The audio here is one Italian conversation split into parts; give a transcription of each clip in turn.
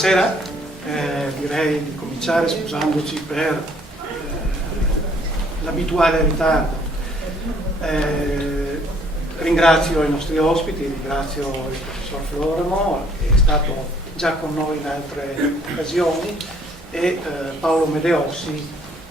Buonasera, direi di cominciare scusandoci per l'abituale ritardo. Ringrazio i nostri ospiti, ringrazio il professor Floremo, che è stato già con noi in altre occasioni, e Paolo Medeossi,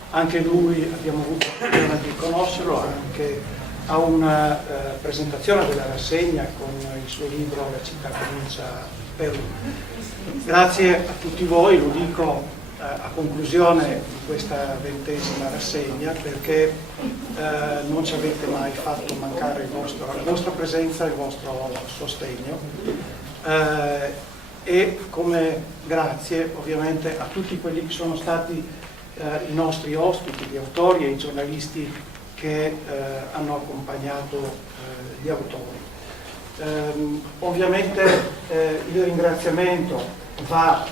anche lui abbiamo avuto l'occasione di conoscerlo anche a una presentazione della rassegna con il suo libro La città comincia per lui. Grazie a tutti voi, lo dico a conclusione di questa 20ª rassegna, perché non ci avete mai fatto mancare la vostra presenza e il vostro sostegno, e come grazie ovviamente a tutti quelli che sono stati i nostri ospiti, gli autori e i giornalisti che hanno accompagnato gli autori. Ovviamente il ringraziamento va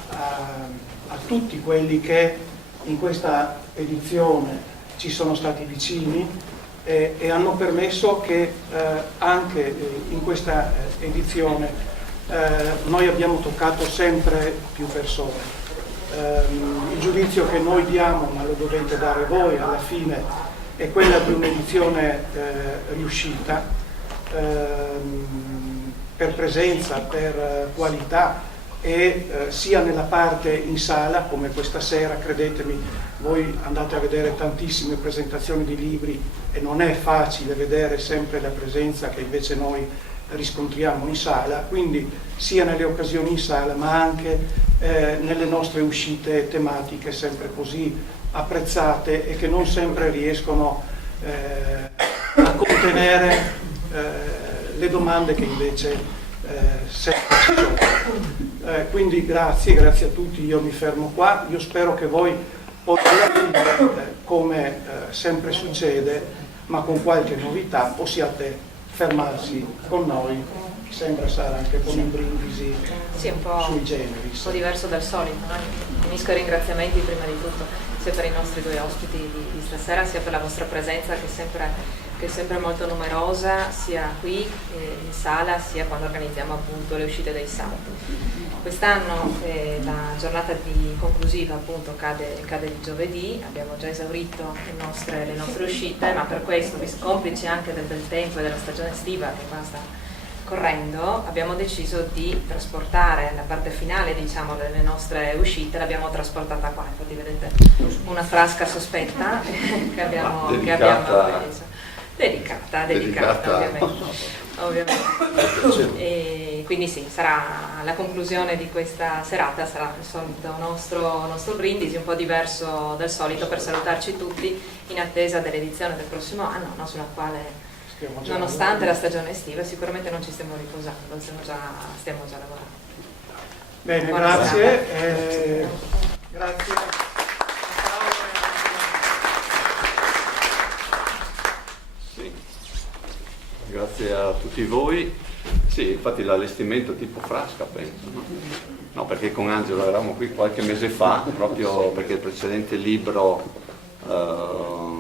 a tutti quelli che in questa edizione ci sono stati vicini e hanno permesso che anche in questa edizione noi abbiamo toccato sempre più persone. Il giudizio che noi diamo, ma lo dovete dare voi alla fine, è quella di un'edizione riuscita, per presenza, per qualità, e sia nella parte in sala, come questa sera, credetemi, voi andate a vedere tantissime presentazioni di libri e non è facile vedere sempre la presenza che invece noi riscontriamo in sala, quindi sia nelle occasioni in sala ma anche nelle nostre uscite tematiche sempre così apprezzate e che non sempre riescono a contenere le domande che invece sempre ci sono. Quindi grazie a tutti, io mi fermo qua, io spero che voi poi alla fine, come sempre succede, ma con qualche novità, possiate fermarsi con noi, sembra sarà anche con un brindisi un po' sui generis. Un po' diverso dal solito, no? Unisco i ringraziamenti prima di tutto sia per i nostri due ospiti di stasera, sia per la vostra presenza che è sempre molto numerosa, sia qui in sala, sia quando organizziamo appunto le uscite dei sabati. Quest'anno la giornata conclusiva appunto cade di giovedì, abbiamo già esaurito le nostre uscite, ma per questo, complice anche del bel tempo e della stagione estiva che qua sta correndo, abbiamo deciso di trasportare la parte finale, diciamo, delle nostre uscite, l'abbiamo trasportata qua. Infatti vedete una frasca sospetta che abbiamo preso. Dedicata ovviamente. E quindi sì, sarà la conclusione di questa serata, sarà il solito nostro brindisi, un po' diverso dal solito, per salutarci tutti in attesa dell'edizione del prossimo anno, no, sulla quale, nonostante la stagione estiva, sicuramente non ci stiamo riposando, stiamo già lavorando. Bene, grazie. Grazie. Grazie a tutti voi. Sì, infatti l'allestimento è tipo frasca, penso, no? No, perché con Angelo eravamo qui qualche mese fa, proprio perché il precedente libro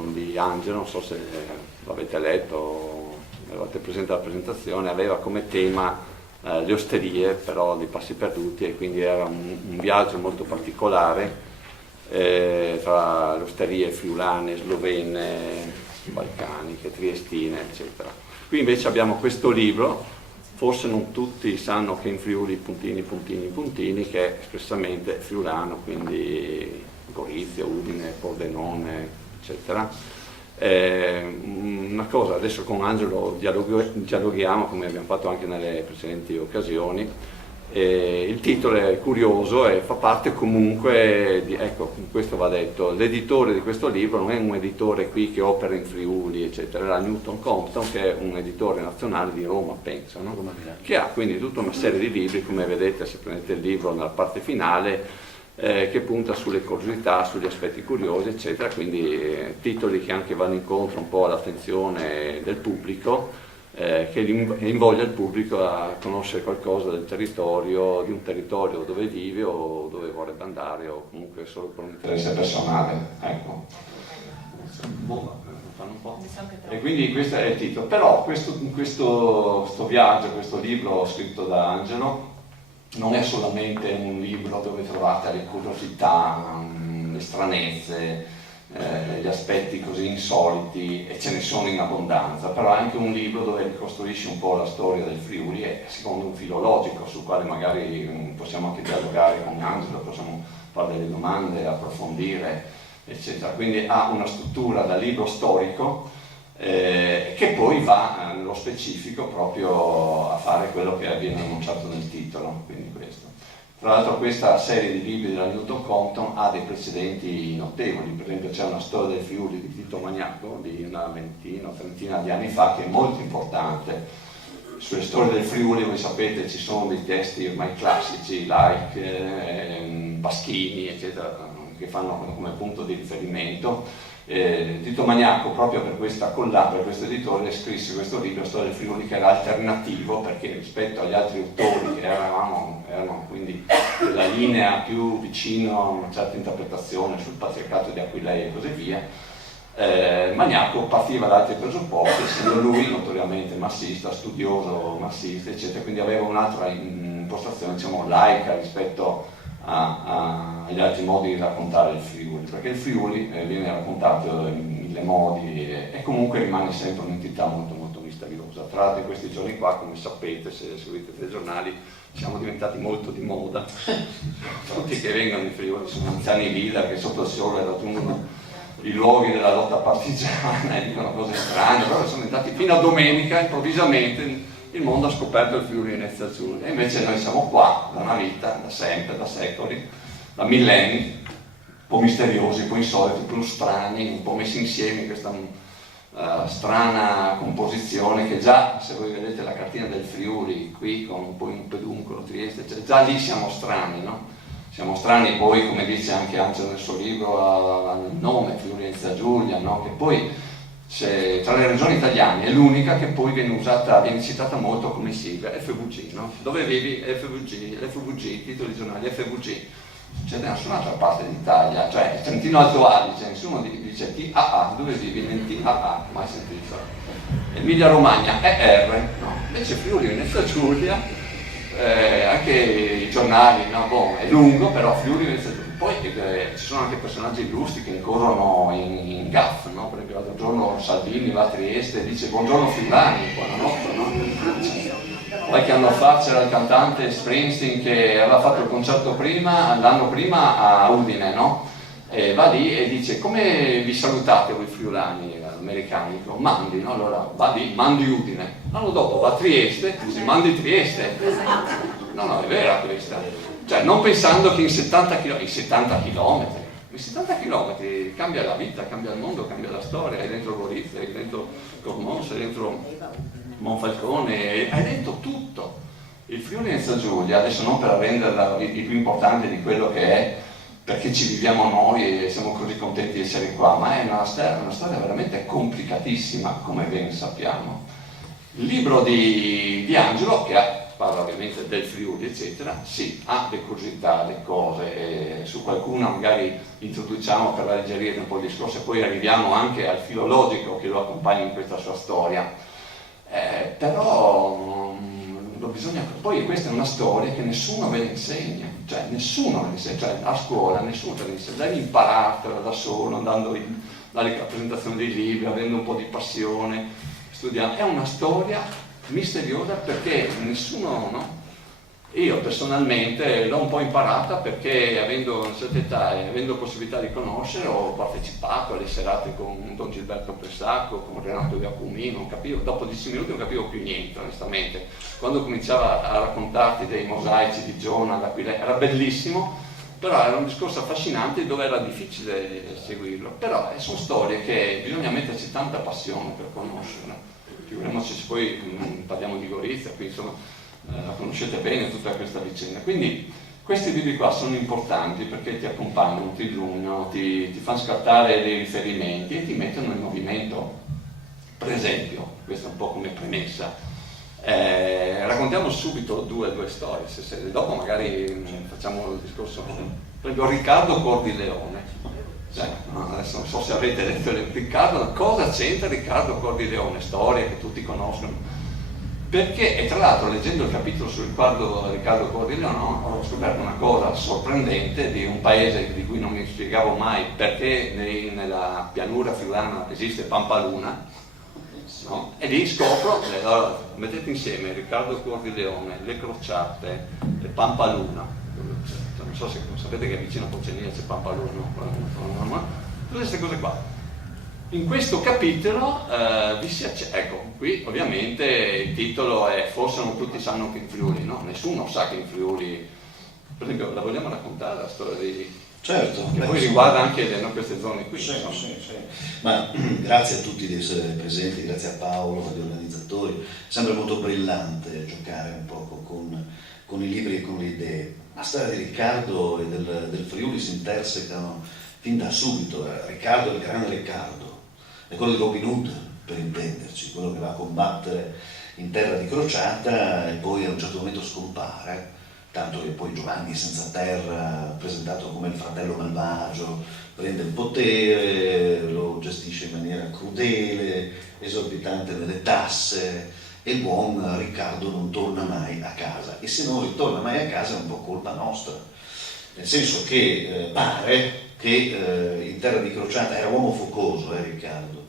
di Angelo, non so se l'avete letto, avevate presente la presentazione, aveva come tema le osterie, però dei passi perduti, e quindi era un viaggio molto particolare tra le osterie friulane, slovene, balcaniche, triestine, eccetera. Qui invece abbiamo questo libro, forse non tutti sanno che in Friuli puntini, che è espressamente friulano, quindi Gorizia, Udine, Pordenone, eccetera. Una cosa, adesso con Angelo dialoghiamo, come abbiamo fatto anche nelle precedenti occasioni. Il titolo è curioso e fa parte comunque ecco, questo va detto, l'editore di questo libro non è un editore qui che opera in Friuli, eccetera, era Newton Compton, che è un editore nazionale di Roma, penso, no? Che ha quindi tutta una serie di libri, come vedete se prendete il libro nella parte finale, che punta sulle curiosità, sugli aspetti curiosi, eccetera, quindi titoli che anche vanno incontro un po' all'attenzione del pubblico, che invoglia il pubblico a conoscere qualcosa del territorio, di un territorio dove vive o dove vorrebbe andare, o comunque solo per un interesse personale. Ecco. E quindi questo è il titolo. Però questo viaggio, questo libro scritto da Angelo, non è solamente un libro dove trovate le curiosità, le stranezze, gli aspetti così insoliti, e ce ne sono in abbondanza, però è anche un libro dove ricostruisce un po' la storia del Friuli e secondo un filo logico sul quale magari possiamo anche dialogare con Angelo, possiamo fare delle domande, approfondire, eccetera. Quindi ha una struttura da libro storico che poi va nello specifico proprio a fare quello che viene annunciato nel titolo, quindi questo. Tra l'altro questa serie di libri della Newton Compton ha dei precedenti notevoli, per esempio c'è una storia del Friuli di Tito Magnaco di una ventina o trentina di anni fa che è molto importante. Sulle storie del Friuli, voi sapete, ci sono dei testi ormai classici, like Baschini, eccetera, che fanno come punto di riferimento. Tito Magnaco, proprio per questa collana, per questo editore, scrisse questo libro, Storia del Friuli, che era alternativo, perché rispetto agli altri autori che erano quindi della linea più vicino a una certa interpretazione sul patriarcato di Aquileia e così via, Magnaco partiva da altri presupposti, essendo lui notoriamente marxista, studioso marxista, eccetera, quindi aveva un'altra impostazione, diciamo, laica rispetto agli altri modi di raccontare il Friuli, perché il Friuli viene raccontato in mille modi e comunque rimane sempre un'entità molto molto misteriosa. Tra l'altro in questi giorni qua, come sapete, se seguite i giornali, siamo diventati molto di moda. Tutti che vengono in Friuli sono anziani leader che sotto il sole raggiungono i luoghi della lotta partigiana e dicono cose strane, però sono diventati fino a domenica improvvisamente. Il mondo ha scoperto il Friuli Venezia Giulia e invece noi siamo qua da una vita, da sempre, da secoli, da millenni, un po' misteriosi, un po' insoliti, un po' strani, un po' messi insieme in questa strana composizione che già, se voi vedete la cartina del Friuli qui con un po' in peduncolo, Trieste, cioè, già lì siamo strani, no? Siamo strani poi, come dice anche Angelo nel suo libro, al nome Friuli Venezia Giulia, no? Che poi tra le regioni italiane è l'unica che poi viene citata molto come sigla, FVG, no? Dove vivi? FVG, titoli giornali, FVG. Succede da nessun'altra parte d'Italia, cioè il Trentino Alto Adige, nessuno dice TAA, dove vivi? Nel TAA, mai sentito. Emilia Romagna, ER, no? Invece Friuli Venezia Giulia, anche i giornali, no? Boh, è lungo, però Friuli Venezia Giulia. Poi ci sono anche personaggi illustri che incorrono in gaff, no? Per esempio l'altro giorno Salvini va a Trieste e dice buongiorno Friulani, buonanotte, no? Qualche anno fa c'era il cantante Springsteen che aveva fatto il concerto l'anno prima a Udine, no? E va lì e dice come vi salutate voi friulani americani? Mandi, no? Allora va lì, mandi Udine. L'anno dopo va a Trieste, dice mandi Trieste. No, è vera questa. Cioè, non pensando che in 70 chilometri cambia la vita, cambia il mondo, cambia la storia, hai dentro Gorizia, hai dentro Cormons, hai dentro Monfalcone, hai dentro tutto. Il Friuli Venezia Giulia, adesso non per renderla il più importante di quello che è, perché ci viviamo noi e siamo così contenti di essere qua, ma è una storia veramente complicatissima, come ben sappiamo. Il libro di Angelo, che parla ovviamente del Friuli, eccetera, sì, ha le curiosità, le cose, su qualcuna magari introduciamo per alleggerire un po' il discorso e poi arriviamo anche al filologico che lo accompagna in questa sua storia. Però bisogna, poi questa è una storia che nessuno ve ne insegna, cioè nessuno ve ne insegna, cioè a scuola nessuno ve ne insegna, devi imparartela da solo, andando dalle rappresentazioni dei libri, avendo un po' di passione, studiando. È una storia misteriosa perché nessuno, no? Io personalmente l'ho un po' imparata perché avendo una certa età e avendo possibilità di conoscere ho partecipato alle serate con Don Gilberto Pressacco, con Renato Iacumi, non capivo, dopo 10 minuti non capivo più niente onestamente. Quando cominciava a raccontarti dei mosaici di Giona, d'Aquileia, era bellissimo, però era un discorso affascinante dove era difficile seguirlo, però sono storie che bisogna metterci tanta passione per conoscerle. Figuriamoci se poi parliamo di Gorizia, qui insomma la conoscete bene tutta questa vicenda. Quindi questi libri qua sono importanti perché ti accompagnano, ti illuminano, ti fanno scattare dei riferimenti e ti mettono in movimento. Per esempio, questo è un po' come premessa, raccontiamo subito due storie, se dopo magari facciamo il discorso. Per esempio Riccardo Cordileone. Adesso non so se avete letto Riccardo, cosa c'entra Riccardo Cordileone? Storia che tutti conoscono. Perché, e tra l'altro leggendo il capitolo sul Riccardo Cordileone ho scoperto una cosa sorprendente di un paese di cui non mi spiegavo mai perché nella pianura friulana esiste Pampaluna, no? E lì scopro, allora, mettete insieme Riccardo Cordileone, le crociate, le Pampaluna, non so se sapete che vicino a Pocenia c'è Pampaluna, tutte queste cose qua. In questo capitolo ecco, qui ovviamente il titolo è Forse non tutti sanno che in Friuli, no? Nessuno sa che in Friuli, per esempio, la vogliamo raccontare la storia di... Certo. Che poi riguarda anche queste zone qui. Sì. Ma grazie a tutti di essere presenti, grazie a Paolo, agli organizzatori, è sempre molto brillante giocare un poco con i libri e con le idee. La storia di Riccardo e del Friuli si intersecano fin da subito. Riccardo, il grande Riccardo, è quello di Robin Hood, per intenderci, quello che va a combattere in terra di crociata e poi a un certo momento scompare, tanto che poi Giovanni senza terra, presentato come il fratello malvagio, prende il potere, lo gestisce in maniera crudele, esorbitante nelle tasse, e il buon Riccardo non torna mai a casa, e se non ritorna mai a casa è un po' colpa nostra, nel senso che pare che in terra di crociata era uomo focoso, Riccardo,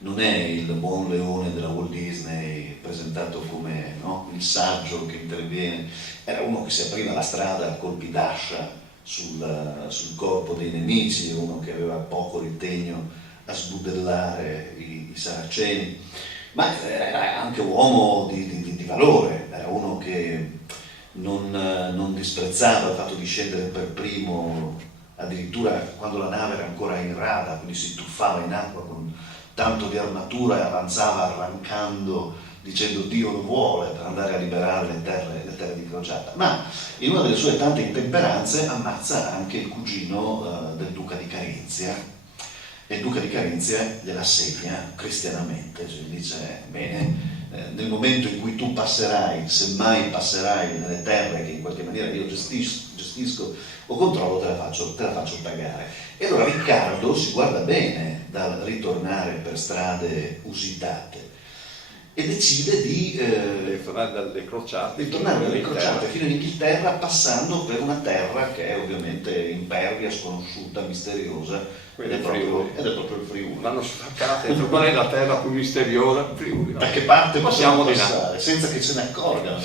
non è il buon leone della Walt Disney presentato come, no, il saggio che interviene, era uno che si apriva la strada a colpi d'ascia sul corpo dei nemici, uno che aveva poco ritegno a sbudellare i saraceni, ma era anche uomo di valore, era uno che non disprezzava il fatto di scendere per primo, addirittura quando la nave era ancora in rada, quindi si tuffava in acqua con tanto di armatura e avanzava arrancando, dicendo Dio lo vuole, per andare a liberare le terre di crociata. Ma in una delle sue tante intemperanze ammazza anche il cugino del duca di Carinzia, e il duca di Carinzia gliela segna cristianamente, cioè dice bene, nel momento in cui tu passerai, semmai passerai nelle terre che in qualche maniera io gestisco o controllo, te la faccio pagare. E allora Riccardo si guarda bene dal ritornare per strade usitate e decide di ritornare dalle crociate fino in Inghilterra, passando per una terra che è ovviamente impervia, sconosciuta, misteriosa, ed è proprio il Friuli. L'hanno sfraccata, qual è la terra più misteriosa? Friuli. Da che parte possiamo di là passare senza che se ne accorgano?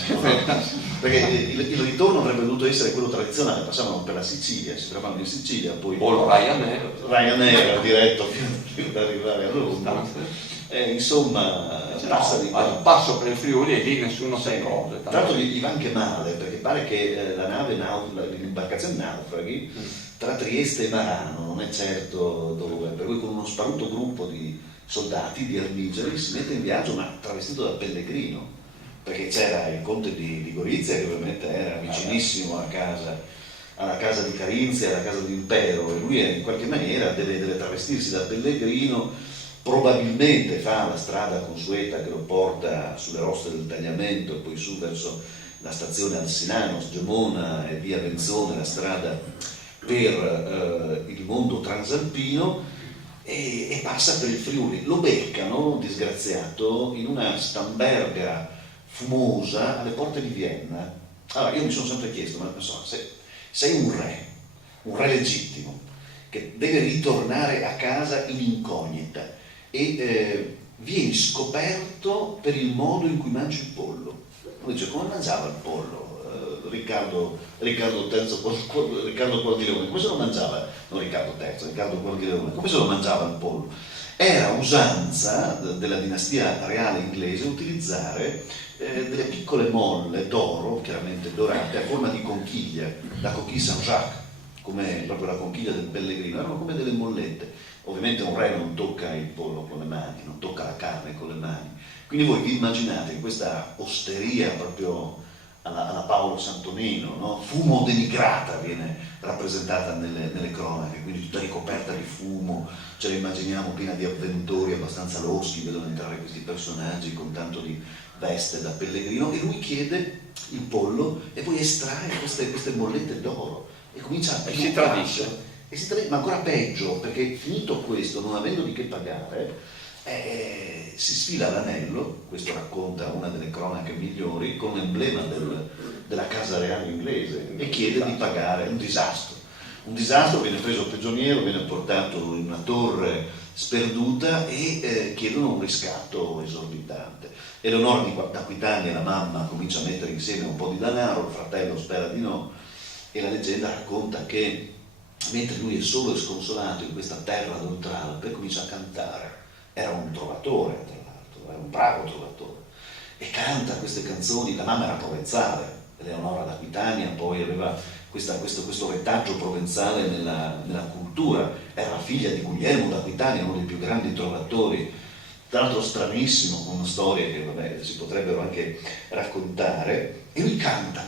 Perché il ritorno avrebbe dovuto essere quello tradizionale, passavano per la Sicilia, si trovavano in Sicilia, poi Volo Ryanair diretto fino ad arrivare a Roma. Insomma, passa di qua. Passo per il Friuli e lì nessuno si accorge. Tra l'altro gli va anche male, perché pare che la nave l'imbarcazione naufraghi tra Trieste e Marano, non è certo dove, per cui con uno sparuto gruppo di soldati, di armigeri, si mette in viaggio ma travestito da pellegrino, perché c'era il conte di Gorizia che ovviamente era vicinissimo alla casa di Carinzia, alla casa dell'impero, e lui in qualche maniera deve travestirsi da pellegrino, probabilmente fa la strada consueta che lo porta sulle roste del Tagliamento e poi su verso la stazione Alsinano, Gemona e via Benzone, la strada per il mondo transalpino, e passa per il Friuli. Lo beccano, disgraziato, in una stamberga fumosa alle porte di Vienna. Allora io mi sono sempre chiesto, ma insomma, sei un re legittimo che deve ritornare a casa in incognita e vieni scoperto per il modo in cui mangi il pollo. Uno dice, come mangiava il pollo Riccardo Cordileone? Come se lo mangiava? Non Riccardo III, Riccardo Cordileone, come se lo mangiava il pollo? Era usanza della dinastia reale inglese utilizzare delle piccole molle d'oro, chiaramente dorate, a forma di conchiglia, la coquille Saint-Jacques, come proprio la conchiglia del pellegrino, erano come delle mollette. Ovviamente un re non tocca il pollo con le mani, non tocca la carne con le mani. Quindi voi vi immaginate in questa osteria proprio alla Paolo Santonino, no? Fumo denigrata viene rappresentata nelle cronache, quindi tutta ricoperta di fumo, ce la immaginiamo piena di avventori abbastanza loschi, vedono entrare questi personaggi con tanto di veste da pellegrino, e lui chiede il pollo e poi estrae queste mollette d'oro e comincia a si tradisce. Ma ancora peggio, perché finito questo, non avendo di che pagare, si sfila l'anello, questo racconta una delle cronache migliori, con l'emblema della casa reale inglese e chiede di pagare. Un disastro, viene preso prigioniero, viene portato in una torre sperduta e chiedono un riscatto esorbitante. Eleonora d'Aquitania, la mamma, comincia a mettere insieme un po' di denaro, il fratello spera di no, e la leggenda racconta che mentre lui è solo e sconsolato in questa terra d'oltralpe comincia a cantare. Era un trovatore, tra l'altro, era un bravo trovatore, e canta queste canzoni. La mamma era provenzale, Eleonora d'Aquitania, poi aveva questo retaggio provenzale nella cultura, era la figlia di Guglielmo d'Aquitania, uno dei più grandi trovatori, tra l'altro stranissimo, con una storia che si potrebbero anche raccontare, e lui canta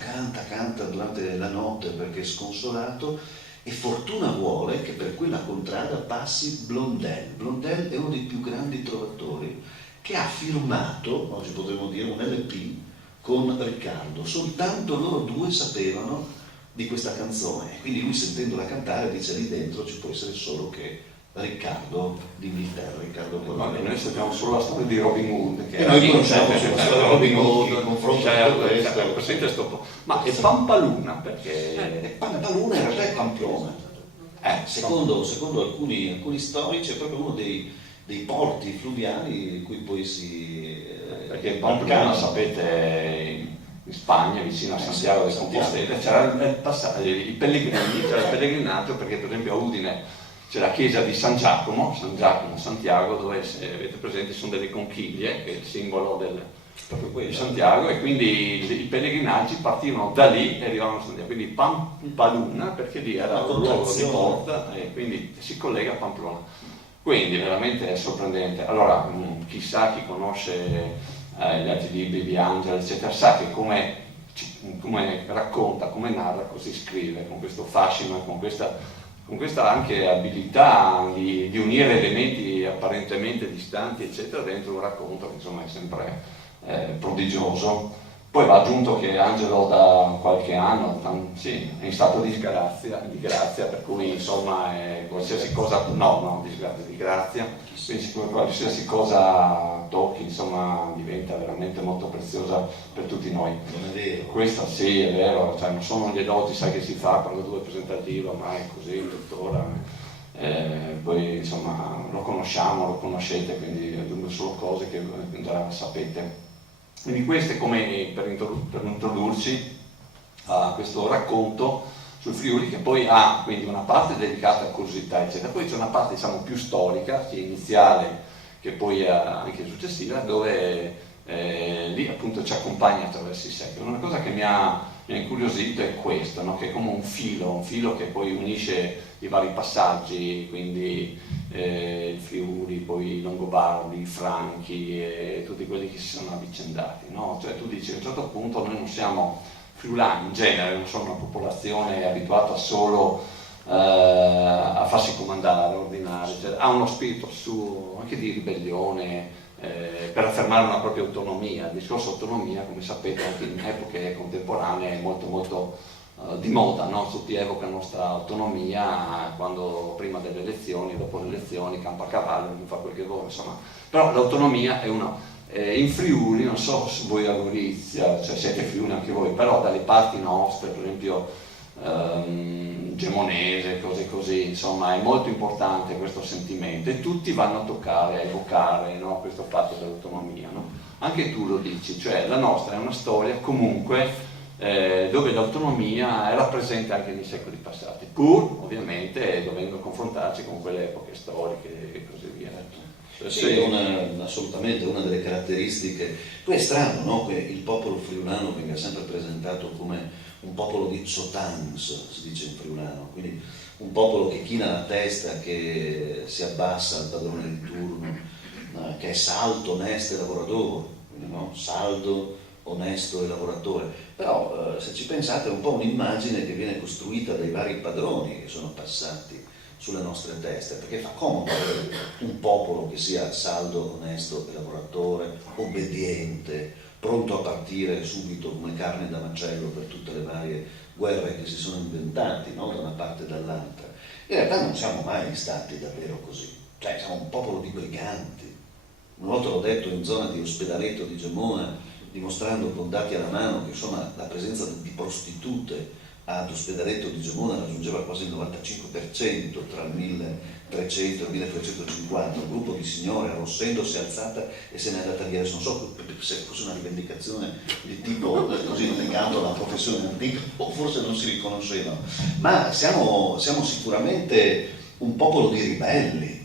durante la notte perché è sconsolato, e fortuna vuole che per quella contrada passi Blondel. Blondel è uno dei più grandi trovatori che ha firmato, oggi potremmo dire, un LP con Riccardo. Soltanto loro due sapevano di questa canzone, e quindi lui, sentendola cantare, dice: lì dentro ci può essere solo che Riccardo d'Inghilterra, Riccardo Vabbè, noi sappiamo solo la storia di Robin Hood, che e noi conosciamo la storia di Robin Hood in confronto a questo. Ma è Pampaluna perché Pampaluna in realtà è Pamplona. Secondo alcuni storici è proprio uno dei porti fluviali in cui poi perché Pamplona, sapete, in Spagna, vicino a Santiago de Compostela, c'era il pellegrinaggio, perché per esempio a Udine c'è la chiesa di San Giacomo Santiago, dove, se avete presente, sono delle conchiglie, che è il simbolo di Santiago, e quindi i pellegrinaggi partivano da lì e arrivavano a Santiago. Quindi Pampaluna, perché lì era un luogo di porta e quindi si collega a Pamplona. Quindi veramente è sorprendente. Allora, chissà chi conosce gli altri libri di Angela, eccetera, sa che come racconta, come narra, così scrive, con questo fascino e con questa anche abilità di unire elementi apparentemente distanti, eccetera, dentro un racconto che insomma è sempre prodigioso. Poi va aggiunto che Angelo da qualche anno è in stato di grazia, per cui insomma qualsiasi cosa, di grazia, quindi qualsiasi cosa tocchi insomma diventa veramente molto preziosa per tutti noi. Non è vero. Questo sì, è vero, cioè, non sono gli elogi, sai, che si fa quando tu è presentativo, ma è così tuttora. Poi insomma lo conosciamo, lo conoscete, quindi aggiungo solo cose che già sapete. Quindi queste come per introdurci a questo racconto sul Friuli, che poi ha quindi una parte dedicata a curiosità, eccetera. Poi c'è una parte, diciamo, più storica, sia iniziale che poi anche successiva, dove lì appunto ci accompagna attraverso i secoli. Una cosa che mi ha incuriosito è questo, no? Che è come un filo che poi unisce i vari passaggi, quindi il Friuli, poi i Longobardi, i Franchi e tutti quelli che si sono avvicendati, no? Cioè tu dici, a un certo punto noi non siamo friulani in genere, non sono una popolazione abituata solo a farsi comandare, a ordinare, cioè, ha uno spirito suo anche di ribellione, per affermare una propria autonomia. Il discorso autonomia, come sapete, anche in epoche contemporanee è molto molto di moda, no? Tutti evocano questa autonomia quando prima delle elezioni, dopo le elezioni, campa a cavallo, non fa quel che vuole, insomma. Però l'autonomia è una... in Friuli, non so se voi a Gorizia, cioè siete Friuli anche voi, però dalle parti nostre, per esempio Gemonese, cose così, insomma è molto importante questo sentimento e tutti vanno a toccare, a evocare, no? Questo fatto dell'autonomia, no? Anche tu lo dici, cioè la nostra è una storia comunque dove l'autonomia era presente anche nei secoli passati, pur ovviamente dovendo confrontarci con quelle epoche storiche e così via. Sì, è assolutamente una delle caratteristiche. Poi è strano, no? Che il popolo friulano venga sempre presentato come un popolo di sotans, si dice in friulano, quindi un popolo che china la testa, che si abbassa al padrone di turno, che è saldo, onesto e lavoratore, quindi, no? Saldo, onesto e lavoratore. Però se ci pensate è un po' un'immagine che viene costruita dai vari padroni che sono passati sulle nostre teste, perché fa comodo avere un popolo che sia saldo, onesto e lavoratore, obbediente, pronto a partire subito come carne da macello per tutte le varie guerre che si sono inventati, no? Da una parte e dall'altra. In realtà non siamo mai stati davvero così, cioè siamo un popolo di briganti, una volta l'ho detto, in zona di Ospedaletto di Gemona, dimostrando con dati alla mano che insomma la presenza di prostitute ad Ospedaletto di Gemona raggiungeva quasi il 95% tra il 1300 e il 1350. Un gruppo di signore a Rossendo si è alzata e se n'è andata via. Adesso non so se fosse una rivendicazione di tipo così legato alla professione antica o forse non si riconoscevano, ma siamo sicuramente un popolo di ribelli.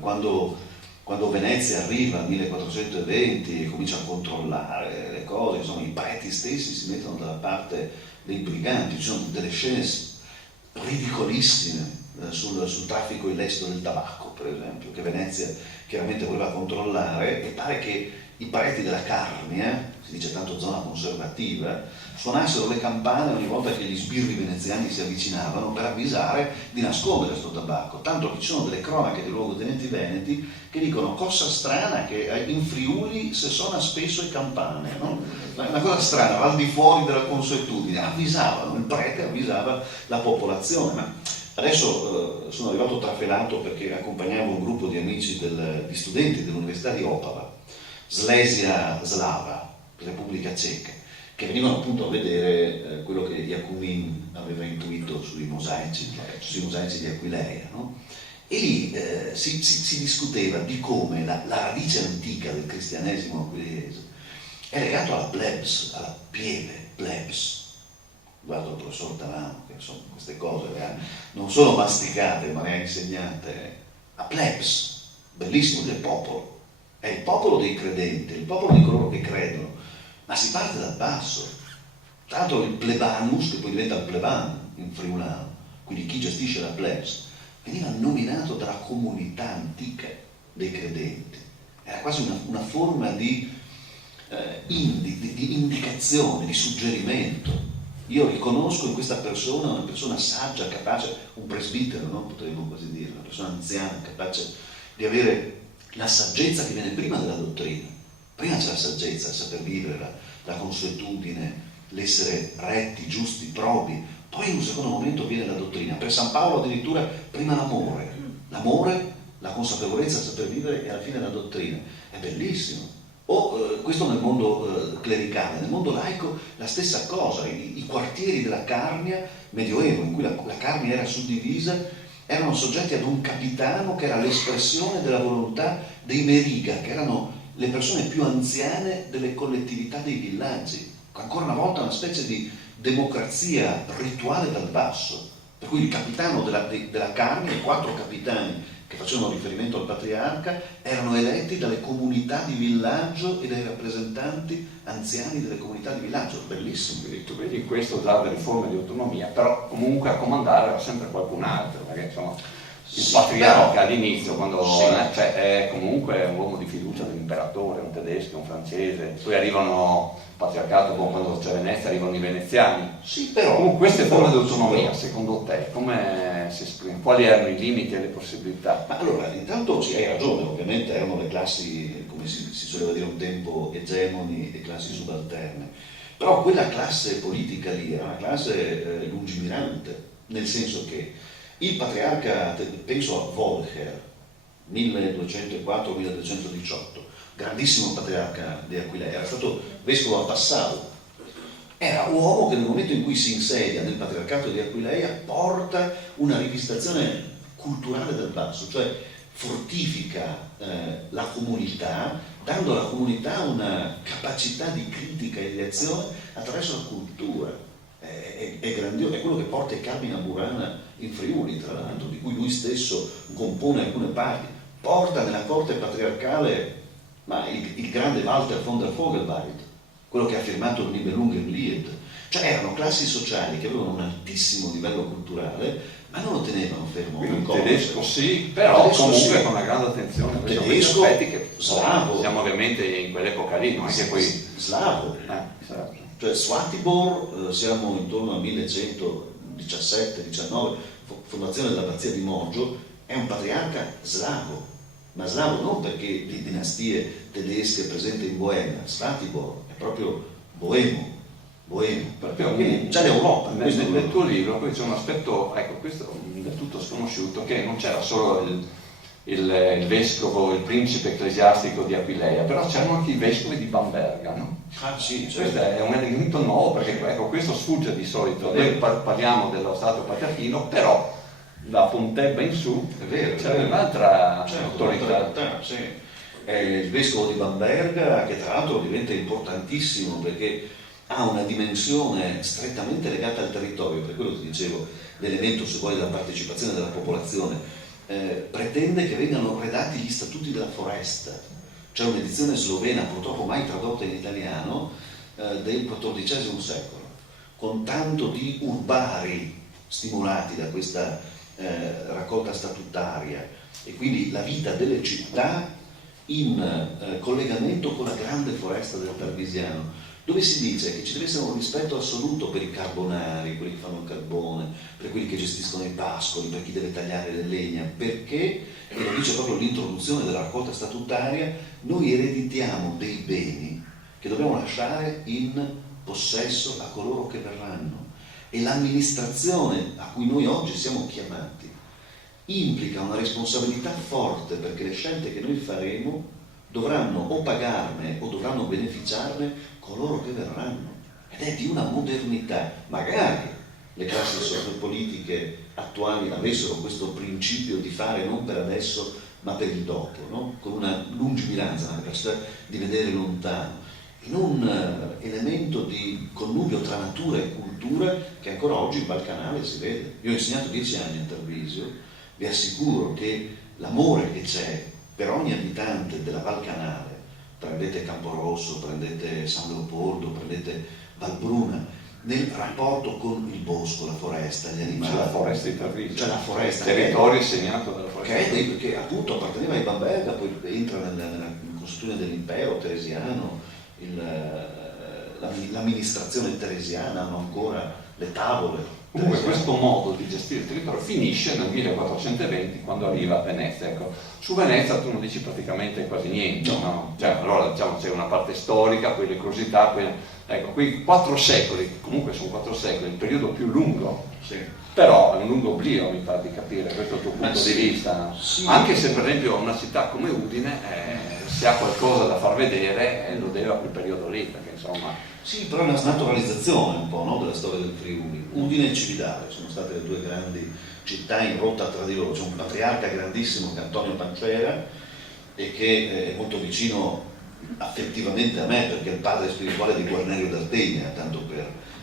Quando Venezia arriva nel 1420 e comincia a controllare le cose, insomma i preti stessi si mettono dalla parte dei briganti. Ci sono delle scene ridicolissime sul traffico illecito del tabacco, per esempio, che Venezia chiaramente voleva controllare, e pare che i preti della Carnia, si dice tanto zona conservativa, suonassero le campane ogni volta che gli sbirri veneziani si avvicinavano per avvisare di nascondere questo tabacco, tanto che ci sono delle cronache dei luogotenenti veneti che dicono: cosa strana che in Friuli si suona spesso le campane, no? Una cosa strana, al di fuori della consuetudine, avvisavano, il prete avvisava la popolazione. Ma adesso sono arrivato trafelato perché accompagnavo un gruppo di amici, di studenti dell'Università di Opava, Slesia Slava, Repubblica Ceca, che venivano appunto a vedere quello che Jacomin aveva intuito sui mosaici di Aquileia, no? E lì si discuteva di come la radice antica del cristianesimo aquileiese è legata alla plebs, alla pieve, plebs. Guardo il professor Tavano, che insomma queste cose non sono masticate ma ne ha insegnate. A plebs, bellissimo, del popolo. È il popolo dei credenti, il popolo di coloro che credono, ma si parte dal basso. Tra l'altro il plebanus, che poi diventa il pleban in friulano, quindi chi gestisce la plebs, veniva nominato dalla comunità antica dei credenti. Era quasi una forma di indicazione, di suggerimento. Io riconosco in questa persona una persona saggia, capace, un presbitero, no? Potremmo quasi dire, una persona anziana, capace di avere la saggezza che viene prima della dottrina. Prima c'è la saggezza, il saper vivere, la consuetudine, l'essere retti, giusti, probi. Poi in un secondo momento viene la dottrina. Per San Paolo addirittura prima l'amore, la consapevolezza, il saper vivere e alla fine la dottrina. È bellissimo. Questo nel mondo clericale. Nel mondo laico la stessa cosa. I quartieri della Carnia, medioevo, in cui la Carnia era suddivisa, erano soggetti ad un capitano che era l'espressione della volontà dei meriga, che erano le persone più anziane delle collettività dei villaggi. Ancora una volta una specie di democrazia rituale dal basso, per cui il capitano della Carnia, i 4 capitani che facevano riferimento al patriarca, erano eletti dalle comunità di villaggio e dai rappresentanti anziani delle comunità di villaggio. Bellissimo. Quindi tu vedi in questo già delle forme di autonomia, però comunque a comandare era sempre qualcun altro, perché insomma il patriarca all'inizio, quando è comunque un uomo di fiducia dell'imperatore, un tedesco, un francese, poi arrivano il patriarcato, quando c'è Venezia arrivano i veneziani. Sì, però comunque queste forme di autonomia, secondo te, come si esprime? Quali erano i limiti e le possibilità? Ma allora, intanto sì, hai ragione, ovviamente erano le classi, come si soleva dire un tempo, egemoni e classi subalterne, però quella classe politica lì era una classe lungimirante, nel senso che il patriarca, penso a Volcher, 1204-1218, grandissimo patriarca di Aquileia, era stato vescovo a Passau, era uomo che nel momento in cui si insedia nel patriarcato di Aquileia porta una rivisitazione culturale dal basso, cioè fortifica la comunità, dando alla comunità una capacità di critica e di azione attraverso la cultura. È grandioso, è quello che porta i Carmina Burana in Friuli, tra l'altro, di cui lui stesso compone alcune parti. Porta nella corte patriarcale il grande Walter von der Vogelweid, quello che ha firmato il Nibelungenlied. Cioè erano classi sociali che avevano un altissimo livello culturale, ma non lo tenevano fermo. Il tedesco sì, però comunque con una grande attenzione. Tedesco, aspetti che slavo. Siamo ovviamente in quell'epoca lì, ma anche poi slavo. Certo. Cioè Swatibor, siamo intorno al 1117-19, fondazione dell'abbazia di Moggio, è un patriarca slavo, ma slavo non perché di dinastie tedesche presenti in Boemia. Swatibor è proprio boemo. Quindi già l'Europa. Nel tuo libro poi c'è un aspetto, ecco, questo del tutto sconosciuto, che non c'era solo il vescovo, il principe ecclesiastico di Aquileia, però c'erano anche i vescovi di Bamberga, no? Ah sì, certo. Questo è un elemento nuovo, perché ecco, questo sfugge di solito. Noi parliamo dello Stato patriarchino, però da Pontebba in su c'è un'altra autorità. Sì. È il vescovo di Bamberga, che tra l'altro diventa importantissimo perché ha una dimensione strettamente legata al territorio, per quello ti dicevo l'elemento su quale la partecipazione della popolazione. Pretende che vengano redatti gli statuti della foresta. C'è un'edizione slovena, purtroppo mai tradotta in italiano, del XIV secolo, con tanto di urbari stimolati da questa raccolta statutaria, e quindi la vita delle città in collegamento con la grande foresta del Tarvisiano, dove si dice che ci deve essere un rispetto assoluto per i carbonari, quelli che fanno il carbone, per quelli che gestiscono i pascoli, per chi deve tagliare le legna, perché, e lo dice proprio l'introduzione della raccolta statutaria, noi ereditiamo dei beni che dobbiamo lasciare in possesso a coloro che verranno, e l'amministrazione a cui noi oggi siamo chiamati implica una responsabilità forte, perché le scelte che noi faremo dovranno o pagarne o dovranno beneficiarne coloro che verranno, ed è di una modernità. Magari le classi sociopolitiche attuali avessero questo principio di fare non per adesso ma per il dopo, no? Con una lungimiranza, una capacità di vedere lontano, in un elemento di connubio tra natura e cultura che ancora oggi in Val Canale si vede. Io ho insegnato 10 anni a Tarvisio, vi assicuro che l'amore che c'è per ogni abitante della Val Canale, prendete Camporosso, prendete San Leopoldo, prendete Valbruna, nel rapporto con il bosco, la foresta, gli animali. C'è la foresta di Tarvisio, c'è la foresta, territorio segnato dalla foresta, che appunto apparteneva ai Bamberga, poi entra nella consuetudine dell'impero teresiano, l'amministrazione teresiana, hanno ancora le tavole. Comunque questo modo di gestire il territorio finisce nel 1420, quando arriva a Venezia. Ecco, su Venezia tu non dici praticamente quasi niente, no? Cioè, allora diciamo c'è una parte storica, poi le curiosità, ecco, qui 4 secoli, comunque sono 4 secoli, il periodo più lungo, sì. Però è un lungo oblio, mi pare di capire, questo è il tuo punto di vista. Sì. Anche se per esempio una città come Udine, se ha qualcosa da far vedere, lo deve a quel periodo lì, perché insomma... Sì, però è una snaturalizzazione un po', no, della storia del Friuli. Udine e Cividale sono state le due grandi città in rotta tra di loro. C'è un patriarca grandissimo che è Antonio Pancera, e che è molto vicino affettivamente a me, perché è il padre spirituale di Guarnerio d'Ardegna, tanto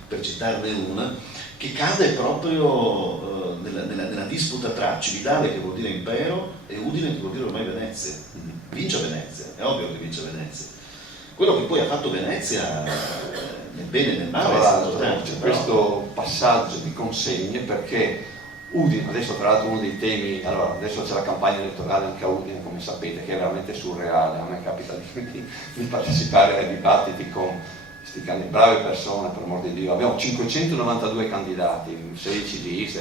per citarne una, che cade proprio nella disputa tra Cividale, che vuol dire impero, e Udine, che vuol dire ormai Venezia. Vince Venezia, è ovvio che vince Venezia. Quello che poi ha fatto Venezia, nel bene e nel male, c'è questo passaggio di consegne, perché Udine, adesso tra l'altro uno dei temi, allora adesso c'è la campagna elettorale anche a Udine, come sapete, che è veramente surreale. A me capita di partecipare ai dibattiti con questi brave persone, per amor di Dio. Abbiamo 592 candidati, 16 liste,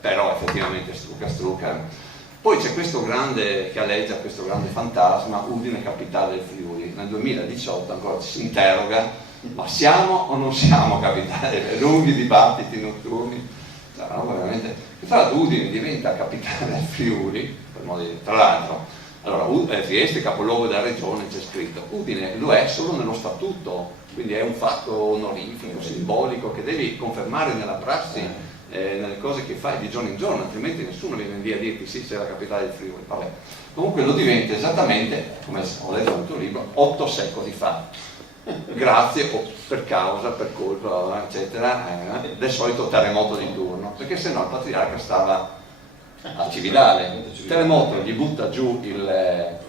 però effettivamente strucca. Poi c'è questo grande, che aleggia questo grande fantasma, Udine capitale del Friuli. Nel 2018 ancora ci si interroga, ma siamo o non siamo capitale? Lunghi dibattiti notturni. No, veramente. Tra l'altro Udine diventa capitale del Friuli, per modo di dire. Tra l'altro, allora, Trieste, capoluogo della regione, c'è scritto. Udine lo è solo nello statuto, quindi è un fatto onorifico, simbolico, che devi confermare nella prassi. Nelle cose che fai di giorno in giorno, altrimenti nessuno viene lì a dirti sì, sei la capitale del Friuli. Vabbè. Comunque lo diventa esattamente, come ho letto nel tuo libro, 8 secoli fa, grazie o per causa, per colpa, eccetera, del solito terremoto di turno, perché sennò il patriarca stava a Cividale. Il terremoto gli butta giù il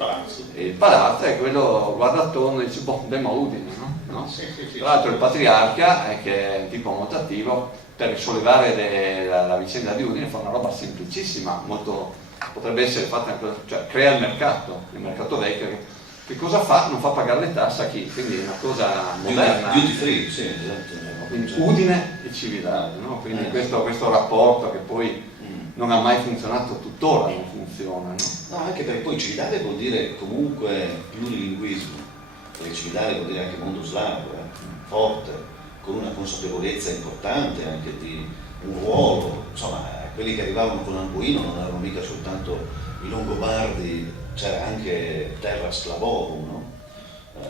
palazzo, e quello guarda attorno e dice boh, andiamo a Udine, no? Sì. Tra l'altro il patriarca, che è un tipo molto attivo, per sollevare la vicenda di Udine fa una roba semplicissima, molto, potrebbe essere fatta anche, cioè crea il mercato vecchio. Che cosa fa? Non fa pagare le tasse a chi? Quindi è una cosa moderna. Duty free, sì, esatto. Quindi Udine e Cividale, no? Quindi questo rapporto che poi non ha mai funzionato, tuttora non funziona, no? No, anche perché poi Cividale vuol dire comunque plurilinguismo, perché Cividale vuol dire anche mondo slavo, forte, con una consapevolezza importante anche di un ruolo, insomma, quelli che arrivavano con Amboino non erano mica soltanto i Longobardi c'era anche terra sclavorum, no?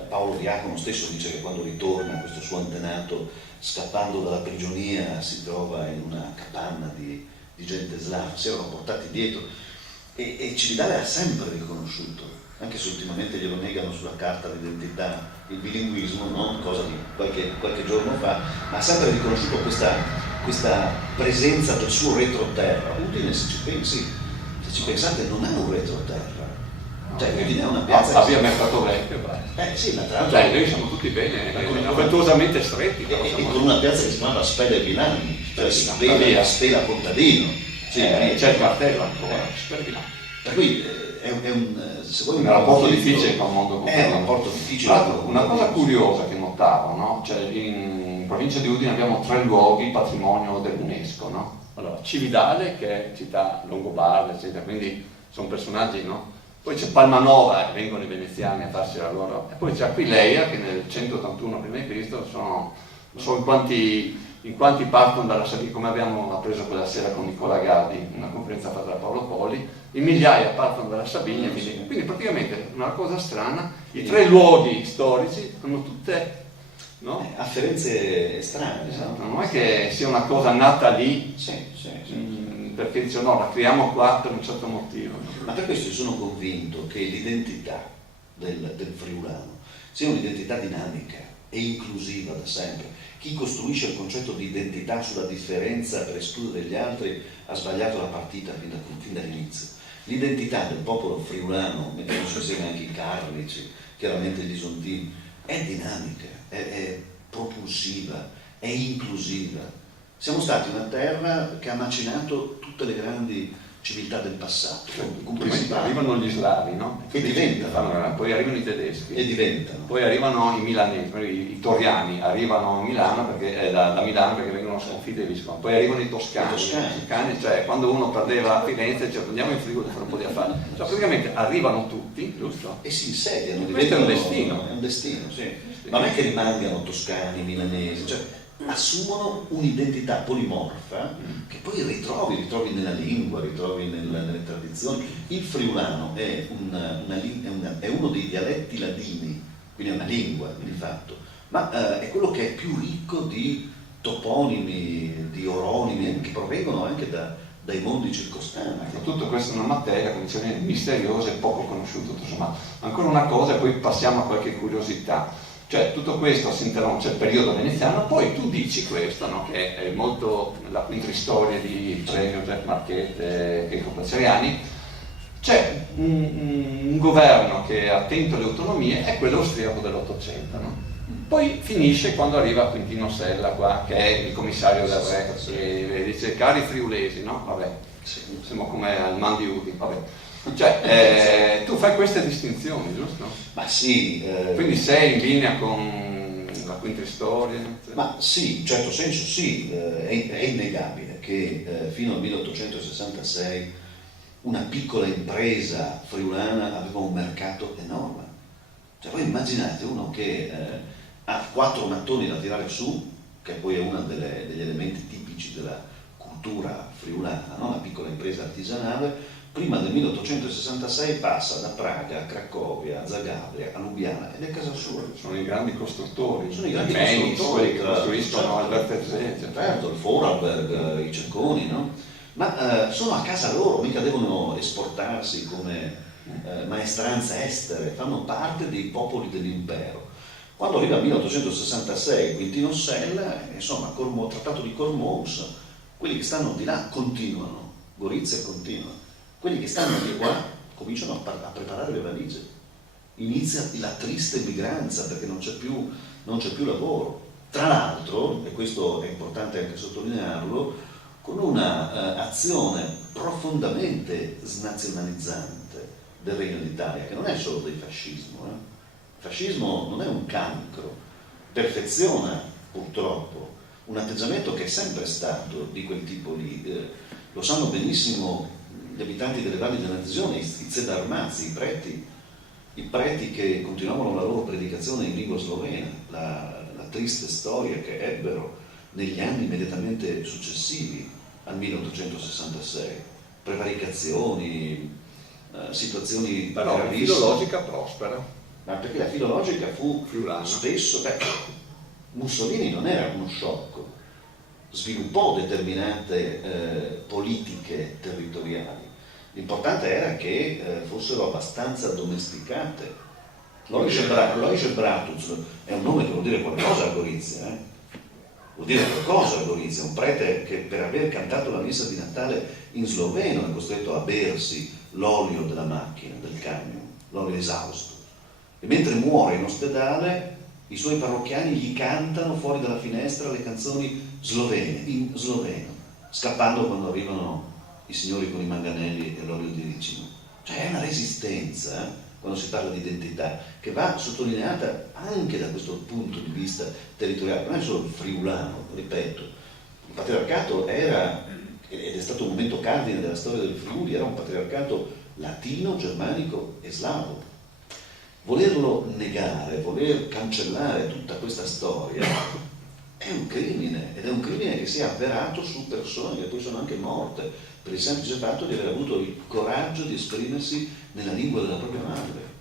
Paolo Diacono stesso dice che quando ritorna questo suo antenato scappando dalla prigionia si trova in una capanna di gente slava, si erano portati dietro e Cividale ha sempre riconosciuto, anche se ultimamente glielo negano sulla carta d'identità, il bilinguismo, no? Cosa di qualche giorno fa, ma ha sempre riconosciuto questa presenza del suo retroterra. Udine, se ci pensate, non è un retroterra. Cioè, Udine è una piazza... Abbia Mercato Vecchio, sì, ma tra l'altro... Cioè, noi siamo tutti bene, affettuosamente stretti. E con una piazza che si chiamava Spela e Milani, cioè Spela Contadino. Sì, c'è il cartello ancora, Spela e Milani. Per cui se vuoi un rapporto difficile con il mondo contadino. È un rapporto difficile. Una cosa curiosa che notavo, no? Cioè, in provincia di Udine abbiamo 3 luoghi patrimonio dell'UNESCO, no? Allora, Cividale, che è città longobarda, eccetera, quindi sono personaggi, no? Poi c'è Palmanova, e vengono i veneziani a farsi la loro... E poi c'è Aquileia, che nel 181 a.C. sono in quanti partono dalla Sabbia, come abbiamo appreso quella sera con Nicola Gaddi, in una conferenza fatta da Paolo Poli, in migliaia partono dalla Sabina, quindi praticamente una cosa strana, i 3 luoghi storici hanno tutte... No? Afferenze strane. Esatto, non è che sia una cosa nata lì, perché dice no, la creiamo qua per un certo motivo. Ma per questo sono convinto che l'identità del friulano sia un'identità dinamica e inclusiva da sempre. Chi costruisce il concetto di identità sulla differenza per escludere gli altri ha sbagliato la partita fin dall'inizio. L'identità del popolo friulano, mettiamoci insieme anche i carlici, chiaramente gli isontini, è dinamica, è propulsiva, è inclusiva. Siamo stati una terra che ha macinato tutte le grandi civiltà del passato. Arrivano gli slavi, no? E diventano. Poi arrivano i tedeschi. E diventano. Poi arrivano i milanesi, i toriani arrivano a Milano perché, da Milano perché vengono sconfitti e viscono. Poi arrivano i toscani. Cioè quando uno perdeva a Firenze, cioè andiamo in Friuli a fare un po' di affari. Cioè praticamente arrivano tutti, giusto? E si insediano. Questo è un destino. È un destino, sì. Ma non è che rimangano toscani, milanesi, cioè assumono un'identità polimorfa che poi ritrovi nella lingua, ritrovi nelle tradizioni. Il friulano è uno dei dialetti ladini, quindi è una lingua di fatto, ma è quello che è più ricco di toponimi, di oronimi, che provengono anche dai mondi circostanti. Tutto questo è una materia, come dicevo, misteriosa e poco conosciuta, tutto sommato. Ancora una cosa e poi passiamo a qualche curiosità. Cioè tutto questo si interrompe, c'è il periodo veneziano, poi tu dici questo, no? Che è molto la quintristoria di Premio Jeff Marchette e Enrico Placeriani. C'è un governo che è attento alle autonomie, è quello austriaco dell'Ottocento, no? Poi finisce quando arriva Quintino Sella qua, che è il commissario del re, e dice cari friulesi, no? Vabbè, siamo come al Man di Udi, vabbè. Cioè, tu fai queste distinzioni, giusto? Ma sì. Quindi sei in linea con la quintristoria? Ma sì, in certo senso sì, è innegabile che fino al 1866 una piccola impresa friulana aveva un mercato enorme. Cioè voi immaginate uno che ha 4 mattoni da tirare su, che poi è uno degli elementi tipici della cultura friulana, no? Una piccola impresa artigianale. Prima del 1866 passa da Praga a Cracovia, a Zagabria, a Lubiana ed è casa sua. Sono i grandi costruttori, sono i grandi costruttori che costruiscono il Verterzé. Certo, il Vorarlberg, i Cecconi, no? Ma sono a casa loro, mica devono esportarsi come maestranze estere, fanno parte dei popoli dell'impero. Quando arriva il 1866 Quintino Sella, insomma, trattato di Cormous, quelli che stanno di là continuano, Gorizia continua. Quelli che stanno di qua cominciano a preparare le valigie. Inizia la triste migranza perché non c'è più lavoro. Tra l'altro, e questo è importante anche sottolinearlo, con una azione profondamente snazionalizzante del Regno d'Italia, che non è solo del fascismo. Il fascismo non è un cancro, perfeziona purtroppo un atteggiamento che è sempre stato di quel tipo lì. Lo sanno benissimo gli abitanti delle valli dell'Adesione, i zedarmazzi, i preti che continuavano la loro predicazione in lingua slovena, la triste storia che ebbero negli anni immediatamente successivi al 1866, prevaricazioni, situazioni però la gravissime. filologica prospera. Ma perché la filologica fu Friulana. spesso, Mussolini non era uno sciocco, sviluppò determinate politiche territoriali. L'importante era che fossero abbastanza domesticate. Loische Bratus è un nome che vuol dire qualcosa a Gorizia, vuol dire qualcosa a Gorizia, un prete che per aver cantato la messa di Natale in sloveno è costretto a bersi l'olio della macchina, del camion, l'olio esausto, e mentre muore in ospedale i suoi parrocchiani gli cantano fuori dalla finestra le canzoni slovene, in sloveno, scappando quando arrivano i signori con i manganelli e l'olio di ricino. Cioè è una resistenza, quando si parla di identità, che va sottolineata anche da questo punto di vista territoriale. Non è solo il friulano, ripeto, il patriarcato era, ed è stato un momento cardine della storia del Friuli, era un patriarcato latino, germanico e slavo. Volerlo negare, voler cancellare tutta questa storia è un crimine, ed è un crimine che si è avverato su persone che poi sono anche morte per il semplice fatto di aver avuto il coraggio di esprimersi nella lingua della propria madre.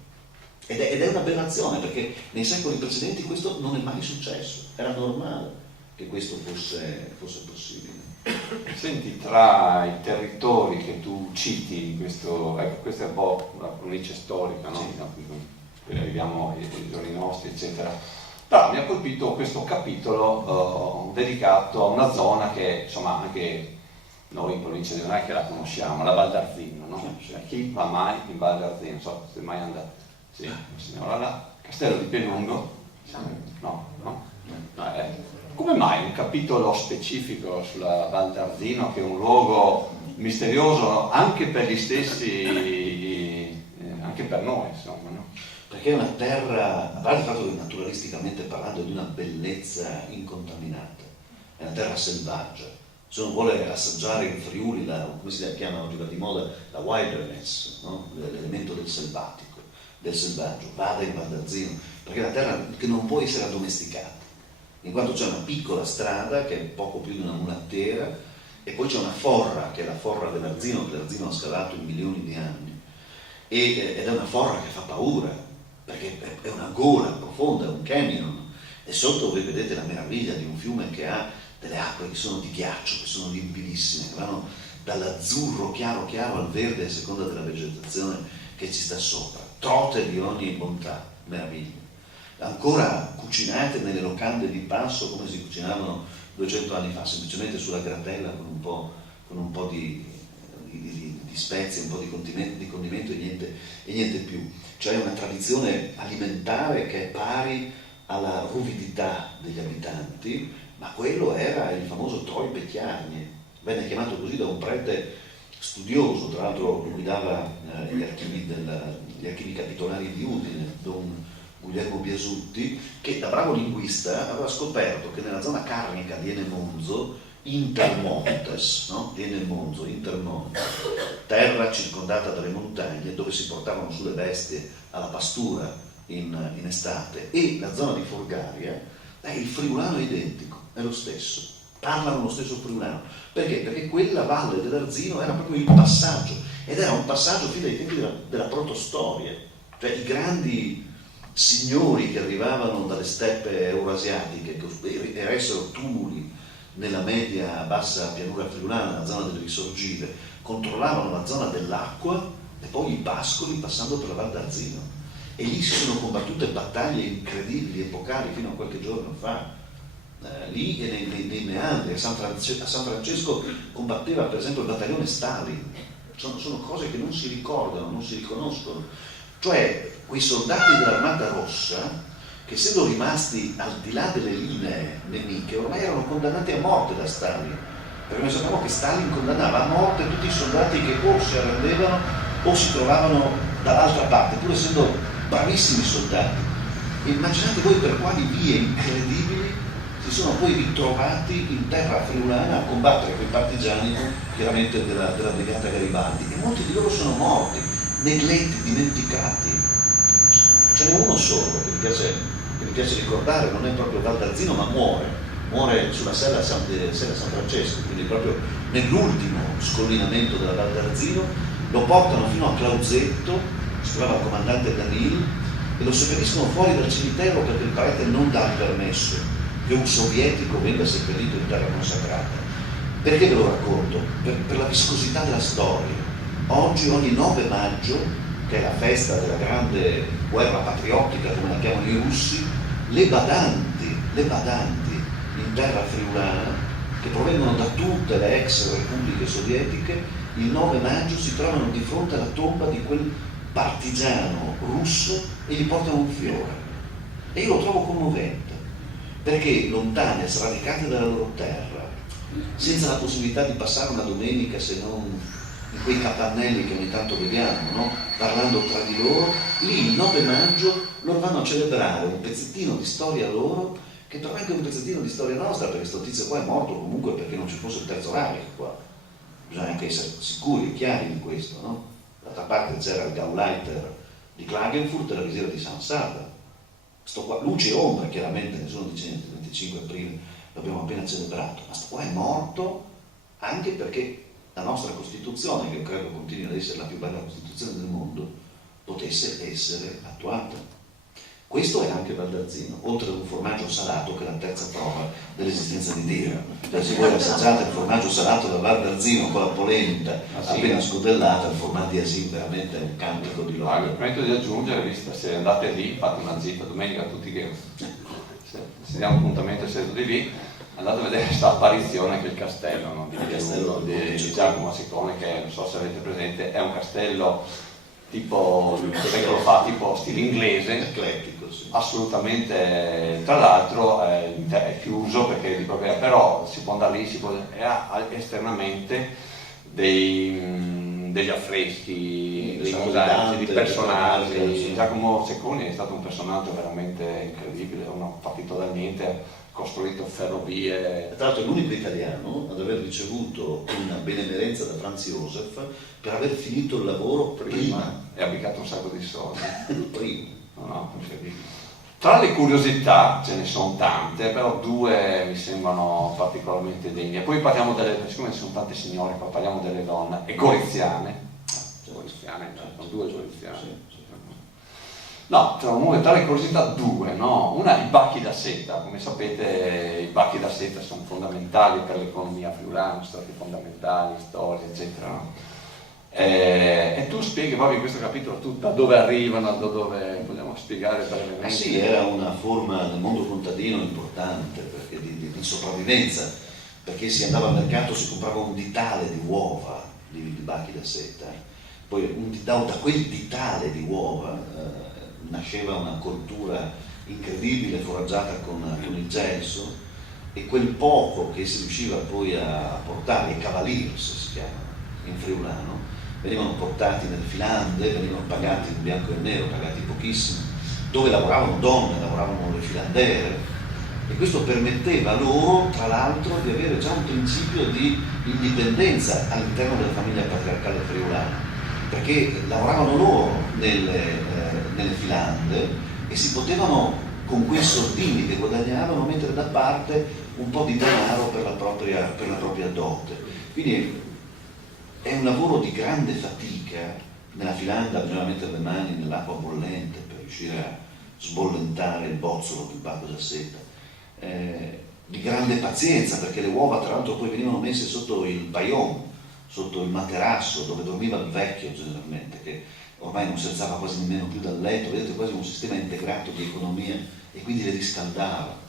Ed è un'aberrazione, perché nei secoli precedenti questo non è mai successo, era normale che questo fosse possibile. Senti, tra i territori che tu citi, questa è un po' una cornice storica, no? Sì. Poi arriviamo ai giorni nostri, eccetera. Però mi ha colpito questo capitolo dedicato a una zona che, insomma, anche noi in provincia di non è che la conosciamo, la Val d'Arzino, no? Cioè, chi va mai in Val d'Arzino? Non so se è mai andato. Sì, una signora là, Castello di Penungo. No. Come mai un capitolo specifico sulla Val d'Arzino, che è un luogo misterioso anche per gli stessi, anche per noi, insomma, no? Perché è una terra, a parte il fatto che naturalisticamente parlando è di una bellezza incontaminata, è una terra selvaggia. Se uno vuole assaggiare in Friuli, come si chiama oggi di moda, la wilderness, no? L'elemento del selvatico, del selvaggio, vada in Val d'Arzino, perché è una terra che non può essere addomesticata, in quanto c'è una piccola strada che è poco più di una mulattiera, e poi c'è una forra, che è la forra dell'Arzino, che l'Arzino ha scavato in milioni di anni, ed è una forra che fa paura, perché è una gola profonda, è un canyon, e sotto voi vedete la meraviglia di un fiume che ha delle acque che sono di ghiaccio, che sono limpidissime, che vanno dall'azzurro chiaro chiaro al verde a seconda della vegetazione che ci sta sopra, trote di ogni bontà, meraviglia. Ancora cucinate nelle locande di passo come si cucinavano 200 anni fa, semplicemente sulla gratella con un po' di spezie, un po' di condimento e niente più. Cioè una tradizione alimentare che è pari alla ruvidità degli abitanti, ma quello era il famoso Troipe Chiarnie, venne chiamato così da un prete studioso, tra l'altro guidava gli archivi capitolari di Udine, Don Guglielmo Biasutti, che da bravo linguista aveva scoperto che nella zona carnica di Enemonzo, Intermontes, no? Di Enemonzo, Intermontes, terra circondata dalle montagne dove si portavano sulle bestie alla pastura in estate, e la zona di Forgaria, il friulano è identico, è lo stesso, parlano lo stesso friulano. Perché? Perché quella valle dell'Arzino era proprio il passaggio, ed era un passaggio fin dai tempi della protostoria, cioè i grandi signori che arrivavano dalle steppe eurasiatiche, che eressero tumuli nella media bassa pianura friulana, nella zona delle risorgive, controllavano la zona dell'acqua e poi i pascoli passando per la Val d'Arzino, e lì si sono combattute battaglie incredibili, epocali, fino a qualche giorno fa. Lì e nei meandri, a San Francesco combatteva per esempio il battaglione Stalin. Sono cose che non si ricordano, non si riconoscono. Cioè quei soldati dell'Armata Rossa, che essendo rimasti al di là delle linee nemiche, ormai erano condannati a morte da Stalin, perché noi sappiamo che Stalin condannava a morte tutti i soldati che o si arrendevano o si trovavano dall'altra parte, pur essendo bravissimi soldati. E immaginate voi per quali vie incredibili si sono poi ritrovati in terra friulana a combattere con i partigiani, chiaramente della brigata Garibaldi, e molti di loro sono morti, negletti, dimenticati. Ce n'è uno solo che mi piace ricordare, non è proprio Val d'Arzino, ma muore sulla Sella San Francesco, quindi proprio nell'ultimo scollinamento della Val d'Arzino, lo portano fino a Clausetto, si trova il comandante Danil, e lo seppelliscono fuori dal cimitero perché il prete non dà il permesso che un sovietico venga seppellito in terra consacrata. Perché ve lo racconto? Per la viscosità della storia. Oggi, ogni 9 maggio, che è la festa della grande guerra patriottica, come la chiamano i russi, le badanti in terra friulana, che provengono da tutte le ex repubbliche sovietiche, il 9 maggio si trovano di fronte alla tomba di quel partigiano russo e gli portano un fiore. E io lo trovo commovente, perché lontane, sradicate dalla loro terra, senza la possibilità di passare una domenica se non in quei capannelli che ogni tanto vediamo, no? Parlando tra di loro, lì il 9 maggio loro vanno a celebrare un pezzettino di storia loro, che però è anche un pezzettino di storia nostra, perché sto tizio qua è morto comunque perché non ci fosse il terzo Reich qua. Bisogna anche essere sicuri e chiari di questo, no? D'altra parte c'era il Gauleiter di Klagenfurt e la visiera di San Saba. Sto qua, luce e ombra, chiaramente, nessuno dice niente, il 25 aprile l'abbiamo appena celebrato, ma sto qua è morto anche perché la nostra Costituzione, che io credo continui ad essere la più bella Costituzione del mondo, potesse essere attuata. Questo è anche Valdarzino, oltre ad un formaggio salato che è la terza prova dell'esistenza di Dio. Cioè, se voi assaggiate il formaggio salato da Valdarzino con la polenta appena scodellata, il formaggio di Asin veramente è un cantico di lode. Mi permetto di aggiungere, visto se andate lì, fate una gita domenica a tutti che se diamo appuntamento seduti lì, andate a vedere questa apparizione che è il castello, no? di Giacomo Siccone, che non so se avete presente, è un castello tipo secolo fa, tipo stile inglese, eclettico, sì. Assolutamente, tra l'altro è chiuso perché di proprietà, però si può andare lì, ha esternamente degli affreschi, dei mosaici, di personaggi. Giacomo Secconi è stato un personaggio veramente incredibile, uno partito da niente, costruito ferrovie. Tra l'altro è l'unico italiano ad aver ricevuto una benemerenza da Franz Josef per aver finito il lavoro prima. E ha applicato un sacco di soldi. Prima. No, tra le curiosità, ce ne sono tante, però due mi sembrano particolarmente degne. Poi parliamo siccome ci sono tante signore, poi parliamo delle donne, e goriziane. Goriziane, sono due goriziane. Sì. No, tra le curiosità due, no? Una, i bacchi da seta. Come sapete i bacchi da seta sono fondamentali per l'economia friulana, sono stati fondamentali, storia, eccetera, no? E tu spieghi proprio in questo capitolo da dove arrivano, da dove vogliamo spiegare brevemente? Sì, era una forma nel mondo contadino importante perché di sopravvivenza, perché si andava al mercato, si comprava un ditale di uova di bacchi da seta, poi da quel ditale di uova nasceva una coltura incredibile foraggiata con il gelso, e quel poco che si riusciva poi a portare, i cavaliers si chiamano in friulano, venivano portati nelle filande, venivano pagati in bianco e nero, pagati pochissimo, dove lavoravano donne, lavoravano le filandere, e questo permetteva loro, tra l'altro, di avere già un principio di indipendenza all'interno della famiglia patriarcale friulana, perché lavoravano loro nelle filande e si potevano, con quei soldini che guadagnavano, mettere da parte un po' di denaro per la propria dote. Quindi è un lavoro di grande fatica. Nella filanda bisognava mettere le mani nell'acqua bollente per riuscire a sbollentare il bozzolo del bacco da seta, di grande pazienza, perché le uova tra l'altro poi venivano messe sotto il paillon, sotto il materasso dove dormiva il vecchio generalmente, che ormai non si alzava quasi nemmeno più dal letto, vedete, quasi un sistema integrato di economia, e quindi le riscaldava.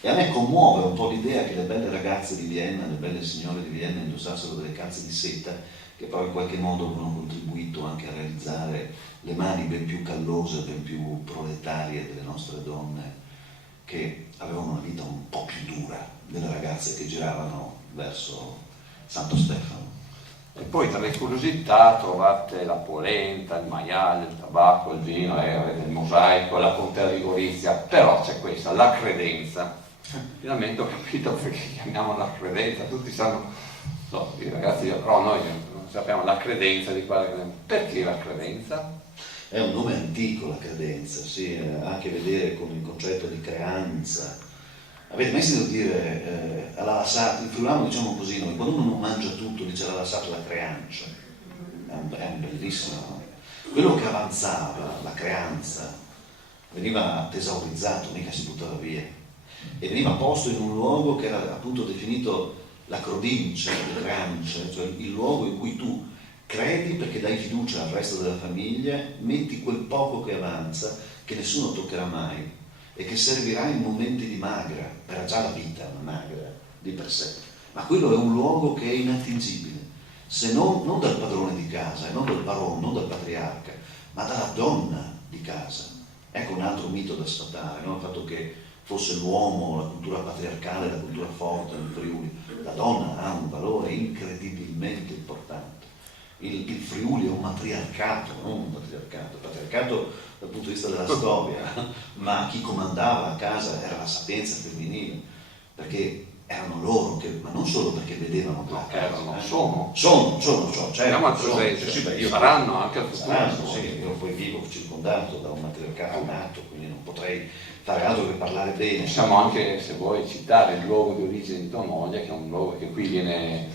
E a me commuove un po' l'idea che le belle ragazze di Vienna, le belle signore di Vienna indossassero delle calze di seta, che poi in qualche modo avevano contribuito anche a realizzare le mani ben più callose, ben più proletarie delle nostre donne, che avevano una vita un po' più dura delle ragazze che giravano verso Santo Stefano. E poi tra le curiosità trovate la polenta, il maiale, il tabacco, il vino, il mosaico, la contea di Gorizia, però c'è questa, la credenza. Finalmente ho capito perché chiamiamo la credenza, tutti sanno, no, i ragazzi, però noi non sappiamo la credenza di quale credenza. Perché la credenza? È un nome antico, la credenza, sì, ha a che vedere con il concetto di creanza. Avete mai sentito dire alla lasata, in friulano diciamo così noi, quando uno non mangia tutto dice alla lasata la creancia. è un bellissimo. No? Quello che avanzava, la creanza, veniva tesaurizzato, mica si buttava via, e veniva posto in un luogo che era appunto definito la crodince, il crance, cioè il luogo in cui tu credi perché dai fiducia al resto della famiglia, metti quel poco che avanza, che nessuno toccherà mai e che servirà in momenti di magra. Era già la vita una magra di per sé, ma quello è un luogo che è inattingibile, se non dal padrone di casa, non dal barone, non dal patriarca, ma dalla donna di casa. Ecco un altro mito da sfatare, no? Il fatto che fosse l'uomo, la cultura patriarcale, la cultura forte nel Friuli. La donna ha un valore incredibilmente importante. Il Friuli è un matriarcato, non un patriarcato. Il patriarcato dal punto di vista della storia, ma chi comandava a casa era la sapienza femminile, perché erano loro che, ma non solo perché vedevano la casa, sono, Siamo al presente, saranno anche al futuro. Sì, io poi vivo circondato da un matriarcato nato, quindi non potrei fare altro che parlare bene. Possiamo anche, se vuoi, citare il luogo di origine di tua moglie, che è un luogo che qui viene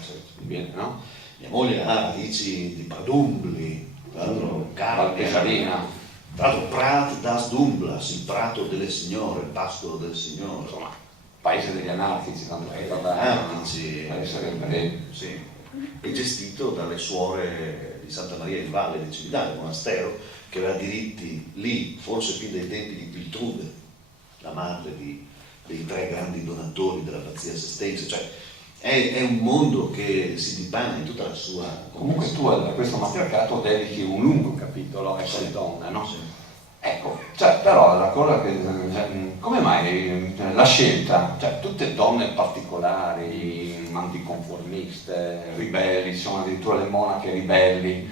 no? Mia moglie ha radici di Pradumbli, tra l'altro Valpesalina. Tra l'altro Prat das Dumblas, il prato delle signore, il pascolo del signore. Insomma, paese degli anarchici, tanto per Anarchici, sì. è gestito dalle suore di Santa Maria in Valle di Cividale, il monastero che aveva diritti lì, forse più dai tempi di Piltrude, la madre dei 3 grandi donatori dell'abbazia sestense, cioè è un mondo che si dipana in tutta la sua... Comunque tu a questo matriarcato dedichi un lungo capitolo a quelle donne, no? Sì. Ecco, cioè, però la cosa che... come mai la scelta? Cioè, tutte donne particolari, anticonformiste, ribelli, insomma addirittura le monache ribelli,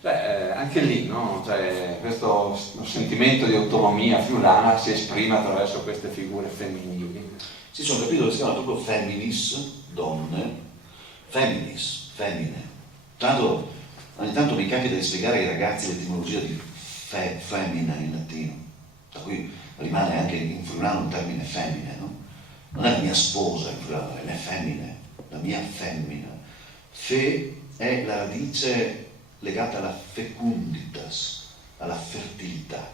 cioè, anche lì, no? Cioè, questo sentimento di autonomia friulana si esprime attraverso queste figure femminili. Sì, c'è un capitolo che si chiama proprio Feminis, donne, Feminis, femmine. Tanto, ogni tanto mi capita di spiegare ai ragazzi l'etimologia di femmina in latino, da cui rimane anche in friulano un termine femmine, no? Non è la mia sposa in friulano, è la femmine, la mia femmina. Fe è la radice legata alla fecunditas, alla fertilità.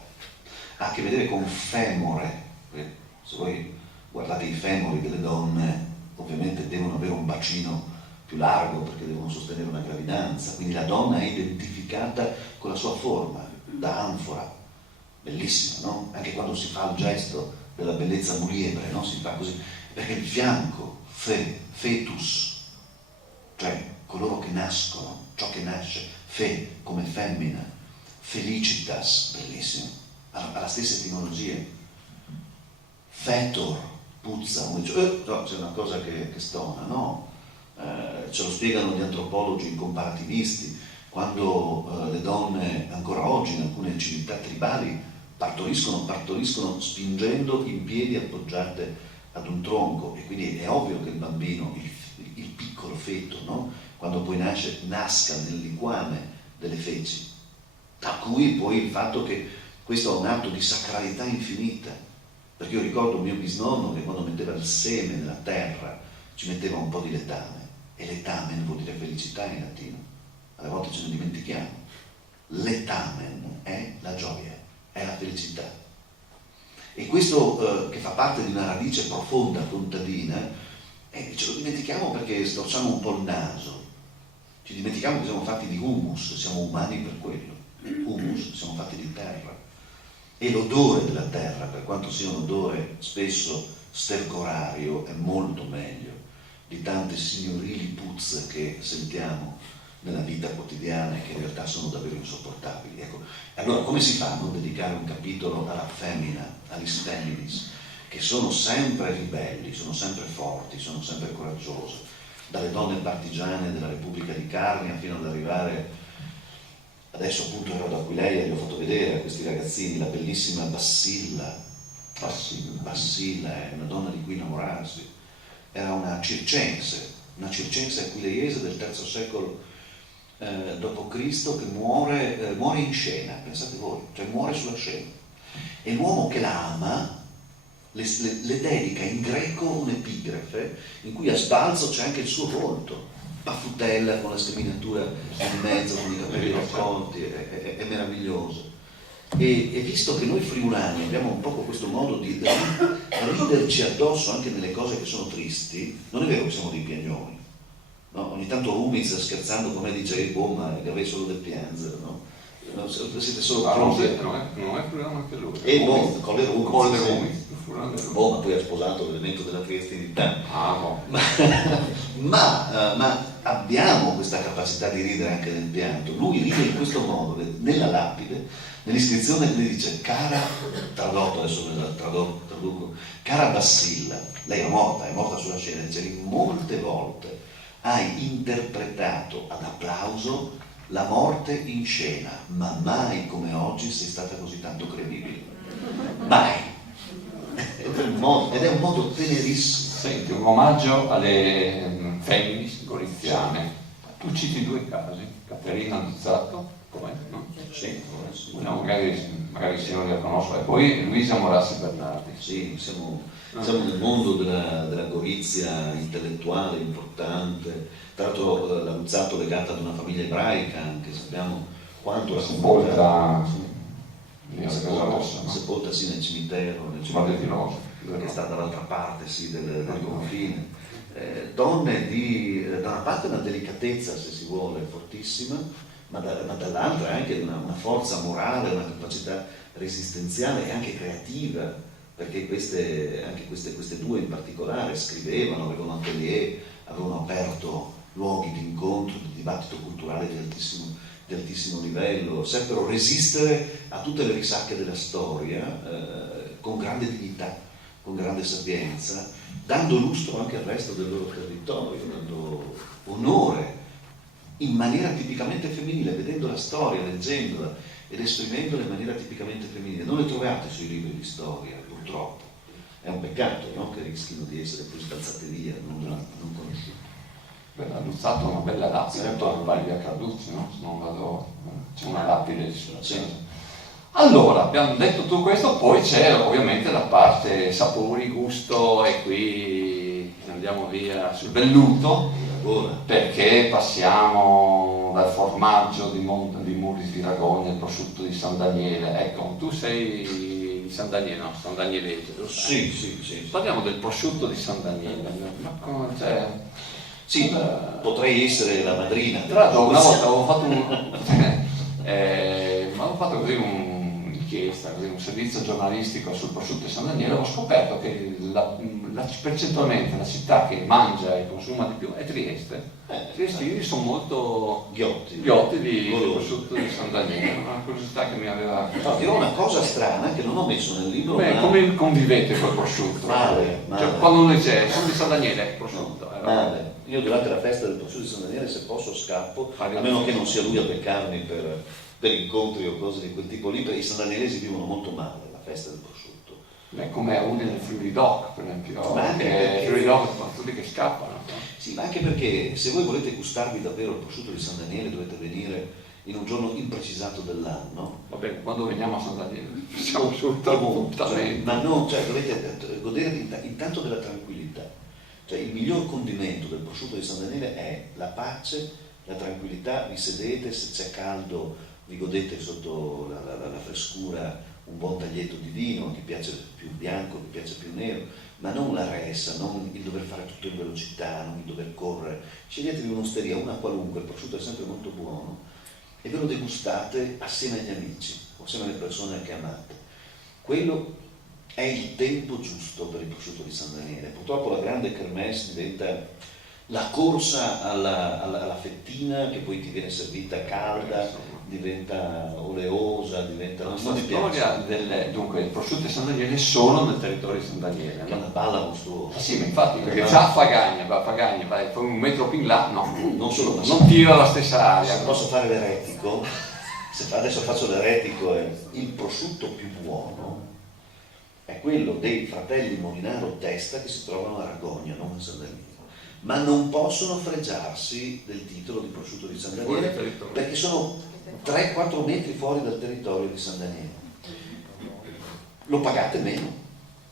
Ha a che vedere con femore. Se voi guardate i femori delle donne, ovviamente devono avere un bacino più largo perché devono sostenere una gravidanza, quindi la donna è identificata con la sua forma, da anfora, bellissima, no? Anche quando si fa il gesto della bellezza muliebre, no? Si fa così, perché il fianco, fetus, cioè coloro che nascono, ciò che nasce, fe come femmina, felicitas, bellissimo, ha la stessa etimologia, fetor, puzza, uno dice, no, c'è una cosa che stona, no? Ce lo spiegano gli antropologi comparativisti, quando le donne ancora oggi in alcune civiltà tribali partoriscono spingendo in piedi appoggiate ad un tronco, e quindi è ovvio che il bambino, il piccolo feto, no? Quando poi nasca nel liquame delle feci, da cui poi il fatto che questo è un atto di sacralità infinita, perché io ricordo mio bisnonno che quando metteva il seme nella terra ci metteva un po' di letame, e letamen vuol dire felicità in latino, alle volte ce ne dimentichiamo. Letamen è la gioia, è la felicità, e questo che fa parte di una radice profonda contadina, ce lo dimentichiamo perché storciamo un po' il naso, ci dimentichiamo che siamo fatti di humus, siamo umani per quello, humus, siamo fatti di terra, e l'odore della terra, per quanto sia un odore spesso stercorario, è molto meglio di tante signorili puzze che sentiamo nella vita quotidiana e che in realtà sono davvero insopportabili. Ecco, allora come si fa a non dedicare un capitolo alla femmina, agli feminis, che sono sempre ribelli, sono sempre forti, sono sempre coraggiose, dalle donne partigiane della Repubblica di Carnia fino ad arrivare, adesso appunto ero ad Aquileia, gli ho fatto vedere a questi ragazzini la bellissima Bassilla è una donna di cui innamorarsi, era una circense aquileiese del III secolo d.C. che muore in scena, pensate voi, cioè muore sulla scena, e l'uomo che la ama le dedica in greco un'epigrafe in cui a sbalzo c'è anche il suo volto, paffutella con la scriminatura in mezzo, con i capelli raccolti, è meraviglioso. E visto che noi friulani abbiamo un po' questo modo di riderci addosso anche nelle cose che sono tristi, non è vero che siamo dei piagnoni, no? Ogni tanto Rumiz scherzando con me dice ma che avevi solo del piangere, no? Siete solo non è friulano anche lui. E con le Rumiz. Ma ma poi ha sposato l'elemento della triestinità. no. ma abbiamo questa capacità di ridere anche nel pianto. Lui ride in questo modo, nella lapide, nell'iscrizione lui dice cara, tradotto adesso traduco, cara Bassilla, lei è morta sulla scena, dice molte volte hai interpretato ad applauso la morte in scena, ma mai come oggi sei stata così tanto credibile. Mai. Ed è un modo tenerissimo. Senti, un omaggio alle femminis goriziane. Tu citi 2 casi, Caterina Luzzato, com'è? No? Sì, No, magari se non li conosco, e poi Luisa Morassi Bernardi. sì, siamo nel mondo della Gorizia intellettuale importante. Tra l'altro la Luzzato legata ad una famiglia ebraica, anche sappiamo quanto la sepolta sì nel cimitero che sta dall'altra parte sì, del confine. Donne da una parte una delicatezza, se si vuole, fortissima, ma dall'altra anche una forza morale, una capacità resistenziale e anche creativa, perché queste 2 in particolare scrivevano, avevano atelier, avevano aperto luoghi di incontro, di dibattito culturale di altissimo livello, seppero resistere a tutte le risacche della storia con grande dignità, con grande sapienza, dando lustro anche al resto del loro territorio, dando onore in maniera tipicamente femminile, vedendo la storia, leggendola ed esprimendola in maniera tipicamente femminile. Non le trovate sui libri di storia, purtroppo. È un peccato, no? Che rischino di essere poi spazzate via, non conosciute. Ha Luzzato una bella lapide, certo. Vai via Carducci, no? Se non vado, c'è una lapide sulla cena. Allora, abbiamo detto tutto questo, poi c'è ovviamente la parte sapori, gusto, e qui andiamo via sul velluto, perché passiamo dal formaggio di Muris di Ragogna, il prosciutto di San Daniele. Ecco, tu sei di San Daniele, no? San Danielese. Sì. Parliamo del prosciutto di San Daniele. Ma cioè, sì, potrei essere la madrina. Tra l'altro una volta avevo fatto così un'inchiesta, un servizio giornalistico sul prosciutto di San Daniele, ho scoperto che percentualmente la città che mangia e consuma di più è Trieste. I triestini sono molto ghiotti di prosciutto di San Daniele, una curiosità che mi aveva... No, dirò una cosa strana che non ho messo nel libro. Come convivete col prosciutto? Male. Cioè, quando uno dice sono di San Daniele, prosciutto. Male. Io durante la festa del prosciutto di San Daniele, se posso, scappo, a meno che non sia lui a beccarmi per incontri o cose di quel tipo lì, perché i sandanielesi vivono molto male la festa del prosciutto. Come Udine nel Friuli Doc, per esempio, ma anche perché Friuli Doc sono tutti che scappano. Sì, ma anche perché se voi volete gustarvi davvero il prosciutto di San Daniele dovete venire in un giorno imprecisato dell'anno. Va bene, quando veniamo a San Daniele siamo subito appuntamento. Ma no, cioè dovete godere intanto della tranquillità. Cioè il miglior condimento del prosciutto di San Daniele è la pace, la tranquillità, vi sedete, se c'è caldo vi godete sotto la frescura un buon taglietto di vino, chi piace più bianco, chi piace più nero, ma non la ressa, non il dover fare tutto in velocità, non il dover correre. Sceglietevi un'osteria, una qualunque, il prosciutto è sempre molto buono e ve lo degustate assieme agli amici o assieme alle persone che amate. Quello è il tempo giusto per il prosciutto di San Daniele. Purtroppo la grande kermesse diventa la corsa alla fettina che poi ti viene servita calda, diventa oleosa, diventa la storia dunque il prosciutto di San Daniele solo nel territorio di San Daniele. È una balla mostruosa. Sì, ma infatti, perché già Fagagna, vai poi un metro più in là, non tira la stessa aria. Se posso fare l'eretico, adesso faccio l'eretico, il prosciutto più buono è quello dei fratelli Molinaro Testa che si trovano a Ragogna, non a San Daniele. Ma non possono fregiarsi del titolo di prosciutto di San Daniele perché sono 3-4 metri fuori dal territorio di San Daniele. Lo pagate meno,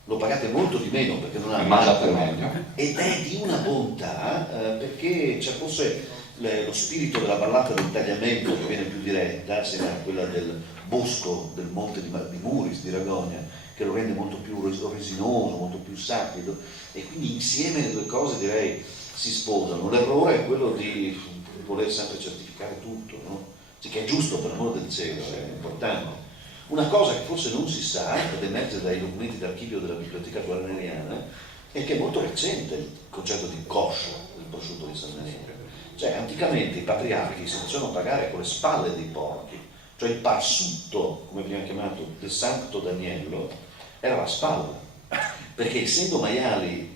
lo pagate molto di meno perché non ha mangiate meglio, ed è di una bontà perché c'è forse lo spirito della ballata del tagliamento che viene più diretta, sembra quella del bosco del monte di Muris di Ragogna, che lo rende molto più resinoso, molto più sapido, e quindi insieme le due cose direi si sposano. L'errore è quello di voler sempre certificare tutto, no? Sì, che è giusto, per l'amore del cielo, è importante. Una cosa che forse non si sa, ed emerge dai documenti d'archivio della Biblioteca Guarneriana, è che è molto recente il concetto di kosher, del prosciutto di San Nenore. Cioè, anticamente i patriarchi si facevano pagare con le spalle dei porchi, cioè il parsutto, come veniva chiamato, del Santo Daniello, era la spalla, perché essendo maiali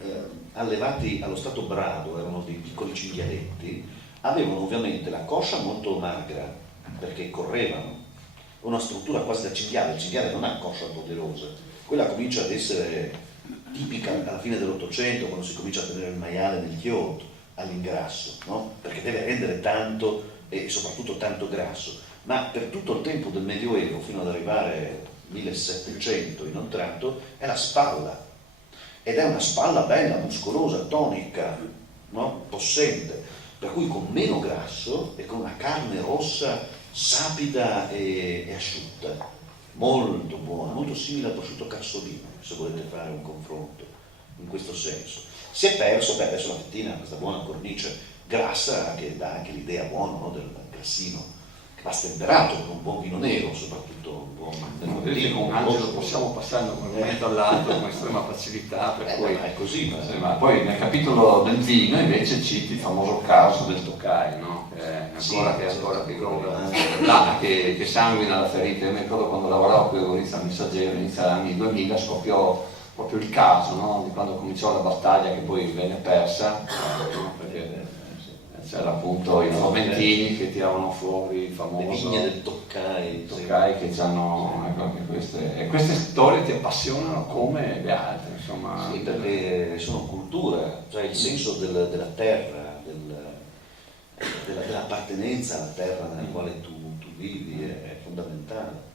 allevati allo stato brado, erano dei piccoli cinghialetti, avevano ovviamente la coscia molto magra, perché correvano, una struttura quasi da cinghiale. Il cinghiale non ha coscia poderosa, quella comincia ad essere tipica alla fine dell'Ottocento, quando si comincia a tenere il maiale nel chiotto, all'ingrasso, no? Perché deve rendere tanto e soprattutto tanto grasso, ma per tutto il tempo del Medioevo, fino ad arrivare al 1700 inoltrato, è la spalla, ed è una spalla bella, muscolosa, tonica, no? Possente, per cui con meno grasso e con una carne rossa sapida e asciutta, molto buona, molto simile al prosciutto Cassolino, se volete fare un confronto in questo senso. Si è perso, adesso la fettina ha questa buona cornice grassa che dà anche l'idea buona, no, del grassino, che va stemperato con un buon vino nero, soprattutto un buon vedete, con Angelo possiamo passare da un argomento all'altro con estrema facilità, per cui è così. Ma poi nel capitolo del vino invece citi il famoso caso del Tokai, no? Che è ancora che sanguina la ferita. Io mi ricordo quando lavoravo qui a Gorizia al Messaggero, inizio degli anni 2000, scoppiò proprio il caso, no? Di quando cominciò la battaglia, che poi venne persa, perché c'era appunto i Formentini che tiravano fuori il famoso le vigne del Tokai, che hanno, ecco, anche queste storie ti appassionano come le altre, insomma. Sì, perché sono cultura, cioè il senso della terra, dell'appartenenza alla terra nella quale tu vivi è fondamentale.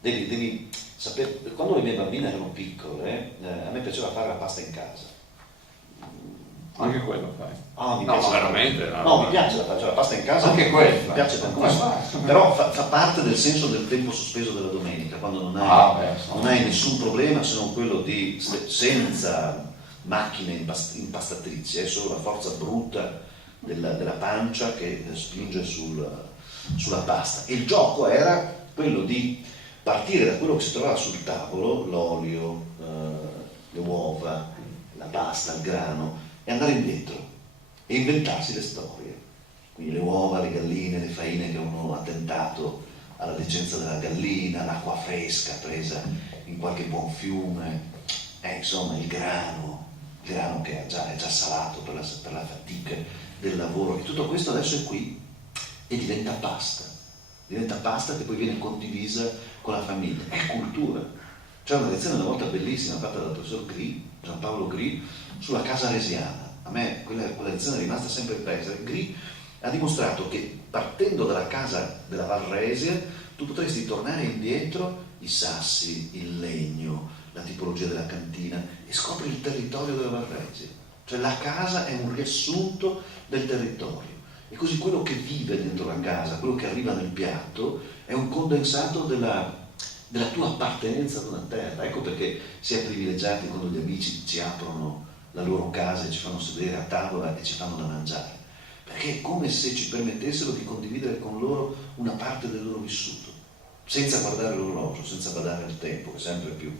Devi sapere, quando le mie bambine erano piccole, a me piaceva fare la pasta in casa. Anche quello fai? Mi piace veramente? Mi piace la pasta in casa. Anche quello mi piace tantissimo. Però fa parte del senso del tempo sospeso della domenica, quando non hai nessun problema se non quello di, senza macchine impastatrici, è solo la forza brutta della pancia che spinge sulla pasta. E il gioco era quello di partire da quello che si trovava sul tavolo, l'olio, le uova, la pasta, il grano, e andare indietro e inventarsi le storie. Quindi le uova, le galline, le faine che avevano attentato alla decenza della gallina, l'acqua fresca presa in qualche buon fiume, insomma il grano che è già salato per la fatica del lavoro. E tutto questo adesso è qui e diventa pasta che poi viene condivisa con la famiglia. È cultura. C'è una lezione una volta bellissima fatta dal professor Giampaolo Gri, sulla casa resiana. A me quella lezione è rimasta sempre impressa. Gri ha dimostrato che partendo dalla casa della Val Resia tu potresti tornare indietro, i sassi, il legno, la tipologia della cantina, e scopri il territorio della Val Resia. Cioè la casa è un riassunto del territorio. E così quello che vive dentro la casa, quello che arriva nel piatto, è un condensato della tua appartenenza ad una terra. Ecco perché si è privilegiati quando gli amici ci aprono la loro casa e ci fanno sedere a tavola e ci fanno da mangiare, perché è come se ci permettessero di condividere con loro una parte del loro vissuto, senza guardare l'orologio, senza badare al tempo, che è sempre più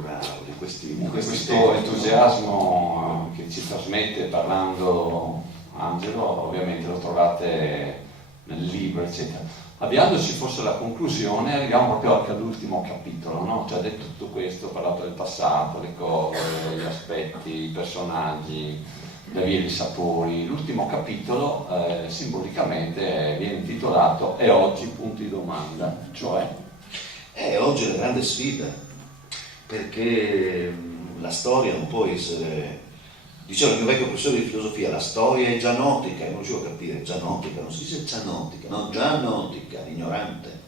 raro di questi questo entusiasmo che ci trasmette parlando Angelo, ovviamente lo trovate nel libro, eccetera. Avviandoci forse alla conclusione, arriviamo proprio anche all'ultimo capitolo, no? Cioè, detto tutto questo, ho parlato del passato, le cose, gli aspetti, i personaggi, le vie, i sapori. L'ultimo capitolo simbolicamente viene intitolato "E oggi?" punto di domanda, cioè? Oggi è la grande sfida, perché la storia non può essere... Diceva il mio vecchio professore di filosofia, la storia è gianotica, e non riuscivo a capire, gianotica, non si dice gianotica, no, gianotica, ignorante.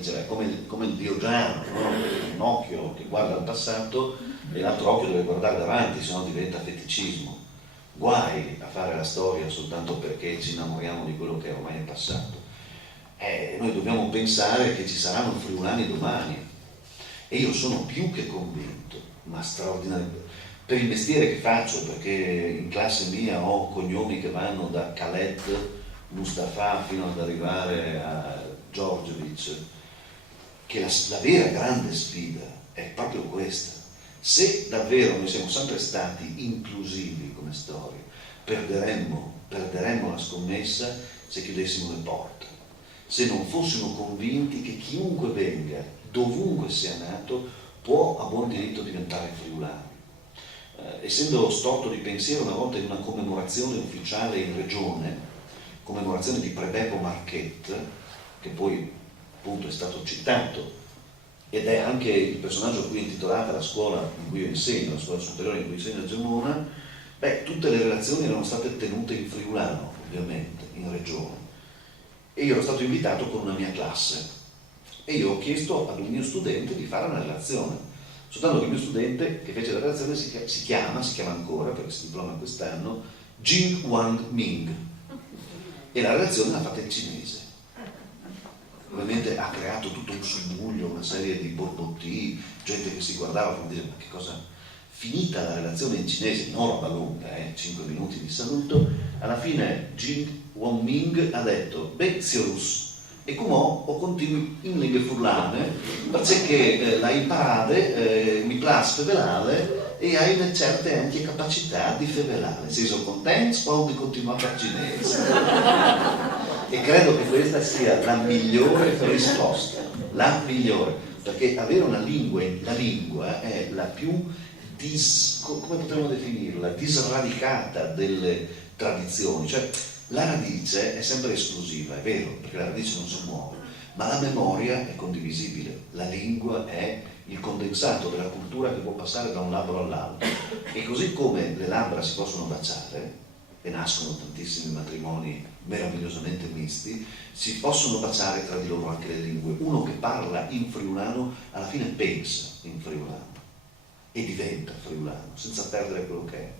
Cioè, come il Diogiano, no? Un occhio che guarda al passato e l'altro occhio deve guardare davanti, se no diventa feticismo. Guai a fare la storia soltanto perché ci innamoriamo di quello che ormai è passato. Noi dobbiamo pensare che ci saranno friulani domani, e io sono più che convinto, ma straordinario, per il mestiere che faccio, perché in classe mia ho cognomi che vanno da Khaled, Mustafa fino ad arrivare a Djordjevic, che la vera grande sfida è proprio questa. Se davvero noi siamo sempre stati inclusivi come storia, perderemmo la scommessa se chiudessimo le porte, se non fossimo convinti che chiunque venga, dovunque sia nato, può a buon diritto diventare friulano. Essendo storto di pensiero una volta in una commemorazione ufficiale in regione, commemorazione di Prebebo Marchet, che poi appunto è stato citato ed è anche il personaggio a cui è intitolata la scuola in cui io insegno, la scuola superiore in cui insegno a Gemona, tutte le relazioni erano state tenute in friulano, ovviamente, in regione. E io ero stato invitato con una mia classe e io ho chiesto ad un mio studente di fare una relazione, soltanto che il mio studente che fece la relazione si chiama ancora, perché si diploma quest'anno, Jing Wang Ming, e la relazione l'ha fatta in cinese. Ovviamente ha creato tutto un subbuglio, una serie di borbotti, gente che si guardava come dire: ma che cosa? Finita la relazione in cinese, non roba lunga, 5 minuti di saluto, alla fine Jing Wang Ming ha detto: beh, Ziorus, e come o continui in lingue furlane, perché la imparate, mi piace fevelare e hai una certa anche capacità di fevelare. Se sono contento quando continuare a cinese. E credo che questa sia la migliore risposta, la migliore, perché avere una lingua, la lingua è la più come potremmo definirla, disradicata delle tradizioni, cioè la radice è sempre esclusiva, è vero, perché la radice non si muove, ma la memoria è condivisibile, la lingua è il condensato della cultura che può passare da un labbro all'altro, e così come le labbra si possono baciare, e nascono tantissimi matrimoni meravigliosamente misti, si possono baciare tra di loro anche le lingue. Uno che parla in friulano alla fine pensa in friulano e diventa friulano senza perdere quello che è.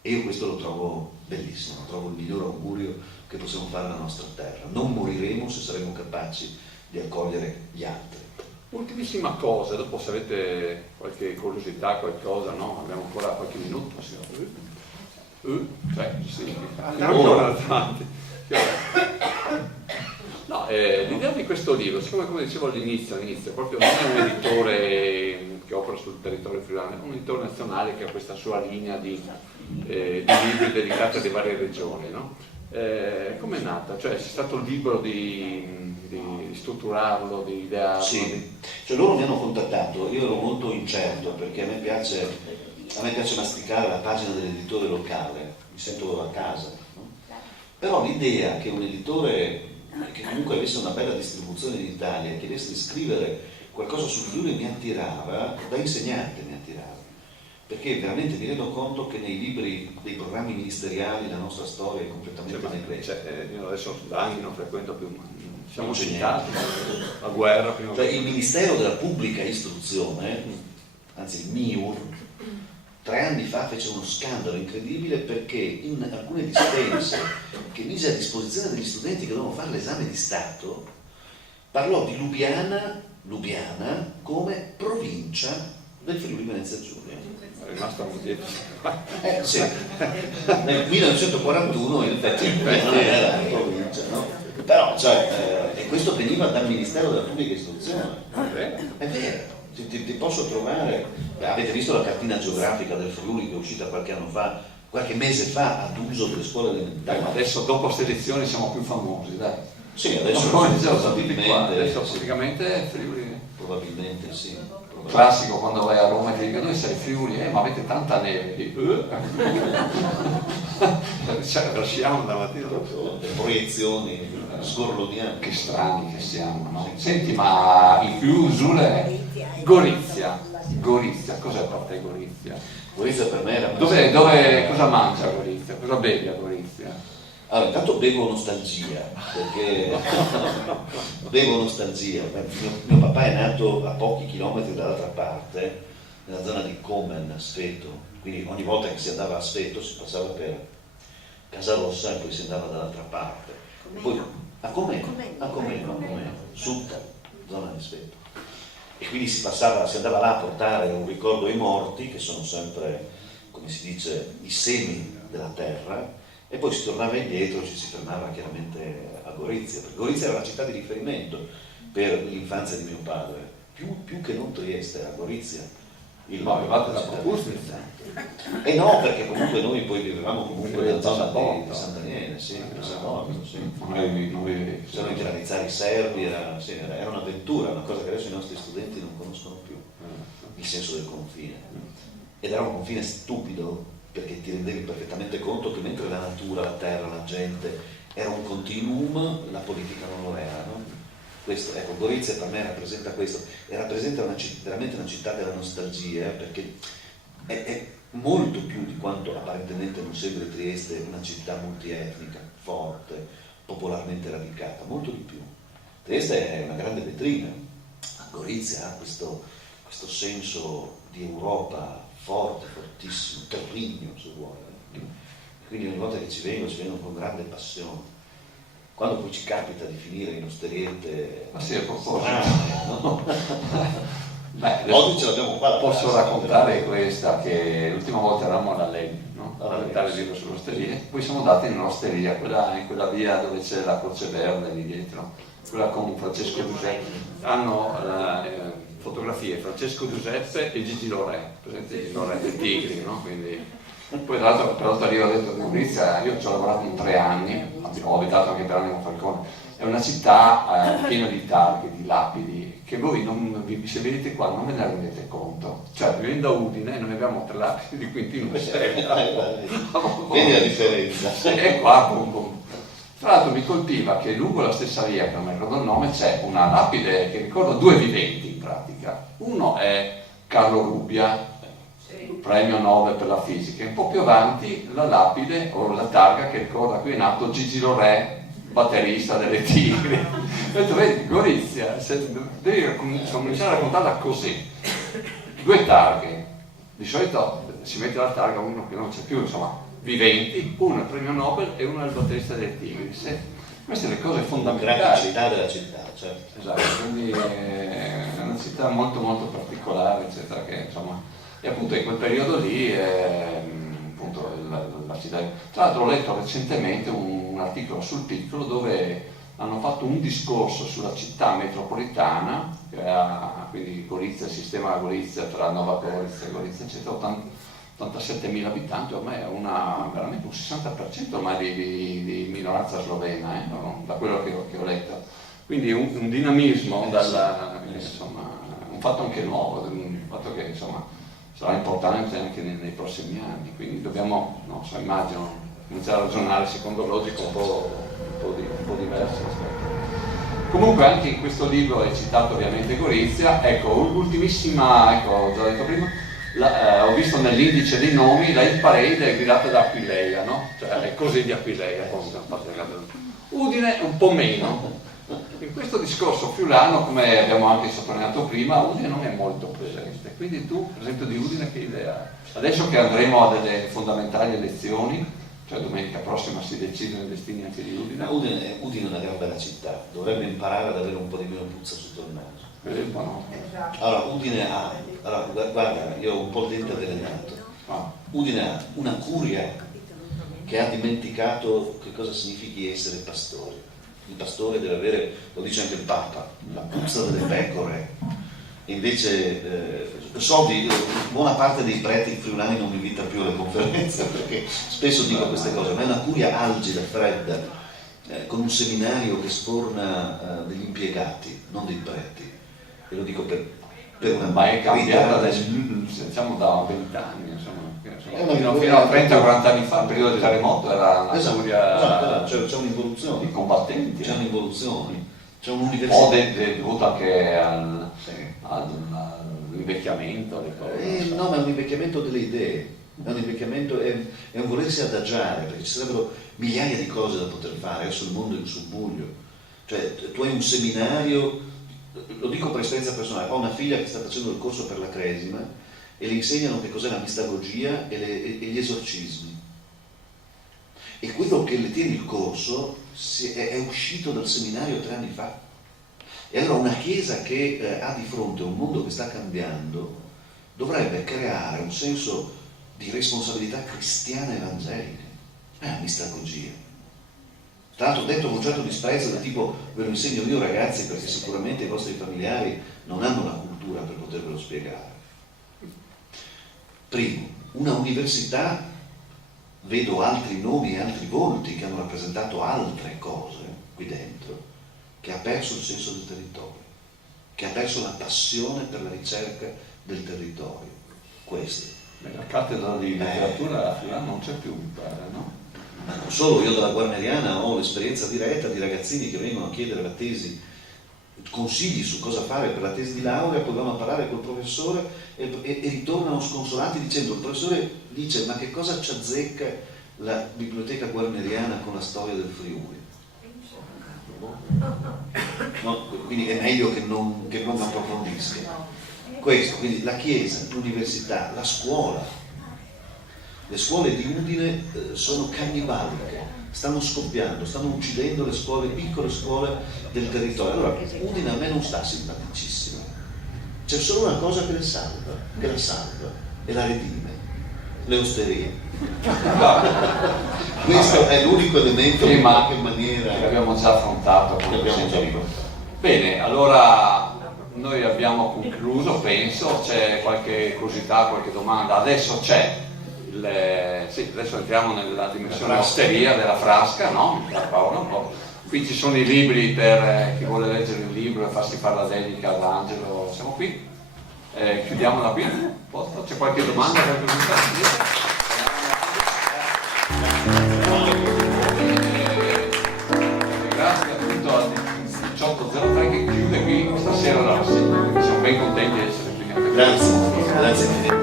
E io questo lo trovo bellissimo, trovo il miglior augurio che possiamo fare alla nostra terra. Non moriremo se saremo capaci di accogliere gli altri. Ultimissima cosa, dopo se avete qualche curiosità, qualcosa, no? Abbiamo ancora qualche minuto, cioè, sì, ancora avanti. No, l'idea di questo libro, siccome come dicevo all'inizio, proprio non è un editore che opera sul territorio friulano, è un editore nazionale che ha questa sua linea di libri dedicati alle varie regioni, no? Com'è nata? Cioè, è stato libero di strutturarlo, di idearlo? Sì, cioè loro mi hanno contattato, io ero molto incerto perché a me piace masticare la pagina dell'editore locale, mi sento a casa, no? Però l'idea che un editore che comunque avesse una bella distribuzione in Italia chiedesse di scrivere qualcosa sul Friuli mi attirava, da insegnante mi attirava, perché veramente mi rendo conto che nei libri dei programmi ministeriali la nostra storia è completamente negletta. Io adesso da anni non frequento più, siamo citati, la guerra prima. Cioè, il Ministero della Pubblica Istruzione, anzi il MIUR, 3 anni fa fece uno scandalo incredibile perché in alcune dispense che mise a disposizione degli studenti che dovevano fare l'esame di Stato parlò di Lubiana come provincia del Friuli Venezia Giulia. È rimasta un dietro. Sì. Nel 1941 in effetti non era la provincia, no? Però e questo veniva dal Ministero della Pubblica Istruzione. È vero. Ti posso trovare, avete visto la cartina geografica del Friuli che è uscita qualche mese fa ad uso delle scuole elementari? Ma adesso dopo queste elezioni siamo più famosi, dai. Sì, adesso praticamente Friuli. Probabilmente sì. Classico quando vai a Roma e ti dicono: noi sei Friuli, ma avete tanta neve. Lasciamo la mattina. Le proiezioni sgorloniane. Che strani che siamo, no? Senti, ma il più usuale Gorizia, cos'è per te Gorizia? Gorizia per me era... Dove cosa mangia Gorizia? Cosa bevi a Gorizia? Allora, intanto bevo nostalgia, perché bevo nostalgia. Mio papà è nato a pochi chilometri dall'altra parte, nella zona di Komen, Sfeto, quindi ogni volta che si andava a Sfeto si passava per Casarossa e poi si andava dall'altra parte. Poi, a Comeno, sud, zona di Sfeto. E quindi si andava là a portare un ricordo ai morti, che sono sempre, come si dice, i semi della terra, e poi si tornava indietro e ci si tornava chiaramente a Gorizia, perché Gorizia era la città di riferimento per l'infanzia di mio padre, più che non Trieste, era Gorizia. Ma avevate la Procusnica? E no, perché comunque noi poi vivevamo comunque nella zona Sant'Antonio. di Sant'Aniene, sì, di Sant'Antonio, sì. Non vivevi. C'erano i granizzari serbi, era un'avventura, una cosa che adesso i nostri studenti non conoscono più, il senso del confine. Ed era un confine stupido, perché ti rendevi perfettamente conto che mentre la natura, la terra, la gente era un continuum, la politica non lo era, no? Questo, ecco, Gorizia per me rappresenta questo, e rappresenta veramente una città della nostalgia, perché è molto più di quanto apparentemente non sembri Trieste, una città multietnica, forte, popolarmente radicata, molto di più. Trieste è una grande vetrina, Gorizia ha questo senso di Europa forte, fortissimo, terrigno se vuole. Quindi ogni volta che ci vengo con grande passione. Quando poi ci capita di finire in osteriette, Ma sì, a proposito. no? Beh, Oggi ce l'abbiamo qua. Posso raccontare questa, che l'ultima volta eravamo alla Legni, no? A Alla raccontare il Legni, libro sull'osteria, poi siamo andati in un'osteria, in quella via dove c'è la Croce Verde lì dietro, quella con Francesco Giuseppe. Hanno fotografie Francesco Giuseppe e Gigi Lorè, presente Gigi Lorè, dei Tigri, no? Quindi, poi tra l'altro io ho detto che Gorizia, io ci ho lavorato in 3 anni, ho abitato anche per anni a Falcone, è una città piena di targhe, di lapidi, che voi se venite qua non ve ne rendete conto. Cioè, vivendo a Udine noi abbiamo 3 lapidi di Quintino Sella. Vedi la differenza. E qua, boom, boom. Tra l'altro mi colpiva che lungo la stessa via, che non mi ricordo il nome, c'è una lapide che ricorda 2 viventi in pratica. Uno è Carlo Rubbia, premio Nobel per la fisica, e un po' più avanti la lapide o la targa che ricorda qui è nato Gigi Lorè, batterista delle Tigri. Ho detto, vedi, Gorizia, devi cominciare a raccontarla così. 2 targhe, di solito si mette la targa uno che non c'è più, insomma, viventi, uno è il premio Nobel e uno è il batterista delle Tigri. Queste sono le cose fondamentali. La città della città, certo. Esatto, quindi è una città molto molto particolare, eccetera, che insomma. E appunto in quel periodo lì appunto, la città. Tra l'altro ho letto recentemente un articolo sul Piccolo dove hanno fatto un discorso sulla città metropolitana, che ha quindi Gorizia, il sistema Gorizia tra Nova Gorizia e Gorizia, eccetera, 87.000 abitanti, ormai è veramente un 60% ormai di minoranza slovena, da quello che ho letto. Quindi un dinamismo, insomma, un fatto anche nuovo, un fatto che insomma sarà importante anche nei prossimi anni, quindi dobbiamo, immagino, cominciare a ragionare secondo logiche un po' diverse. Comunque anche in questo libro è citato ovviamente Gorizia, ecco, ultimissima, ecco, ho già detto prima, ho visto nell'indice dei nomi la hit parade è guidata da Aquileia, no? Cioè è così di Aquileia, Udine un po' meno. In questo discorso friulano, come abbiamo anche sottolineato prima, Udine non è molto presente, quindi tu, per esempio, di Udine che idea hai? Adesso che andremo a delle fondamentali elezioni, cioè domenica prossima si decidono i destini anche di Udine. Udine è una gran bella città, dovrebbe imparare ad avere un po' di meno puzza sotto il naso. No? Allora, Udine ha, guarda, io ho un po' il dente avvelenato. Udine ha una curia che ha dimenticato che cosa significhi essere pastore. Il pastore deve avere, lo dice anche il Papa, la puzza delle pecore. E invece buona parte dei preti friulani non mi invita più alle conferenze perché spesso dico queste cose, ma è una curia algida, fredda, con un seminario che sforna degli impiegati, non dei preti. E lo dico per una... Ma è cambiata diciamo da 20 anni, insomma. Fino a 30-40 anni fa, il periodo del terremoto, era una curia c'è un'involuzione di combattenti. C'è un'involuzione, c'è un'università. O dovuto anche all'invecchiamento, alle cose. No, ma è un invecchiamento delle idee, è un invecchiamento, è un volersi adagiare, perché ci sarebbero migliaia di cose da poter fare, adesso il mondo è in subbuglio, cioè tu hai un seminario, lo dico per esperienza personale, ho una figlia che sta facendo il corso per la Cresima e le insegnano che cos'è la mistagogia e gli esorcismi, e quello che le tiene il corso è uscito dal seminario 3 anni fa. E allora una chiesa che ha di fronte un mondo che sta cambiando dovrebbe creare un senso di responsabilità cristiana evangelica. È una mistagogia. Tra l'altro detto con un certo disprezzo del tipo, ve lo insegno io ragazzi perché sicuramente i vostri familiari non hanno la cultura per potervelo spiegare. Primo, una università, vedo altri nomi e altri volti che hanno rappresentato altre cose qui dentro, che ha perso il senso del territorio, che ha perso la passione per la ricerca del territorio. Questo. La cattedra di letteratura non c'è più, mi pare, no? Ma non solo, io dalla Guarneriana ho l'esperienza diretta di ragazzini che vengono a chiedere la tesi, consigli su cosa fare per la tesi di laurea, poi vanno a parlare col professore e ritornano sconsolati dicendo: il professore dice, ma che cosa ci azzecca la biblioteca guarneriana con la storia del Friuli? No, quindi è meglio che non approfondisca. Questo, quindi la chiesa, l'università, la scuola, le scuole di Udine sono cannibaliche, stanno scoppiando, stanno uccidendo le scuole, piccole scuole del territorio. Allora Udine a me non sta simpaticissima, c'è solo una cosa che la salva e la redime: le osterie. Questo è l'unico elemento che in qualche maniera l'abbiamo già affrontato. Bene, allora noi abbiamo concluso, penso. C'è qualche curiosità, qualche domanda? Adesso adesso entriamo nella dimensione osteria della frasca, no? Paolo, un po'. Qui ci sono i libri per chi vuole leggere il libro e farsi fare la dedica ad Angelo. Siamo qui. Chiudiamola qui. C'è qualche domanda, qualche curiosità? Grazie appunto al 1803 che chiude qui stasera la rassegna, siamo ben contenti di essere qui. Grazie.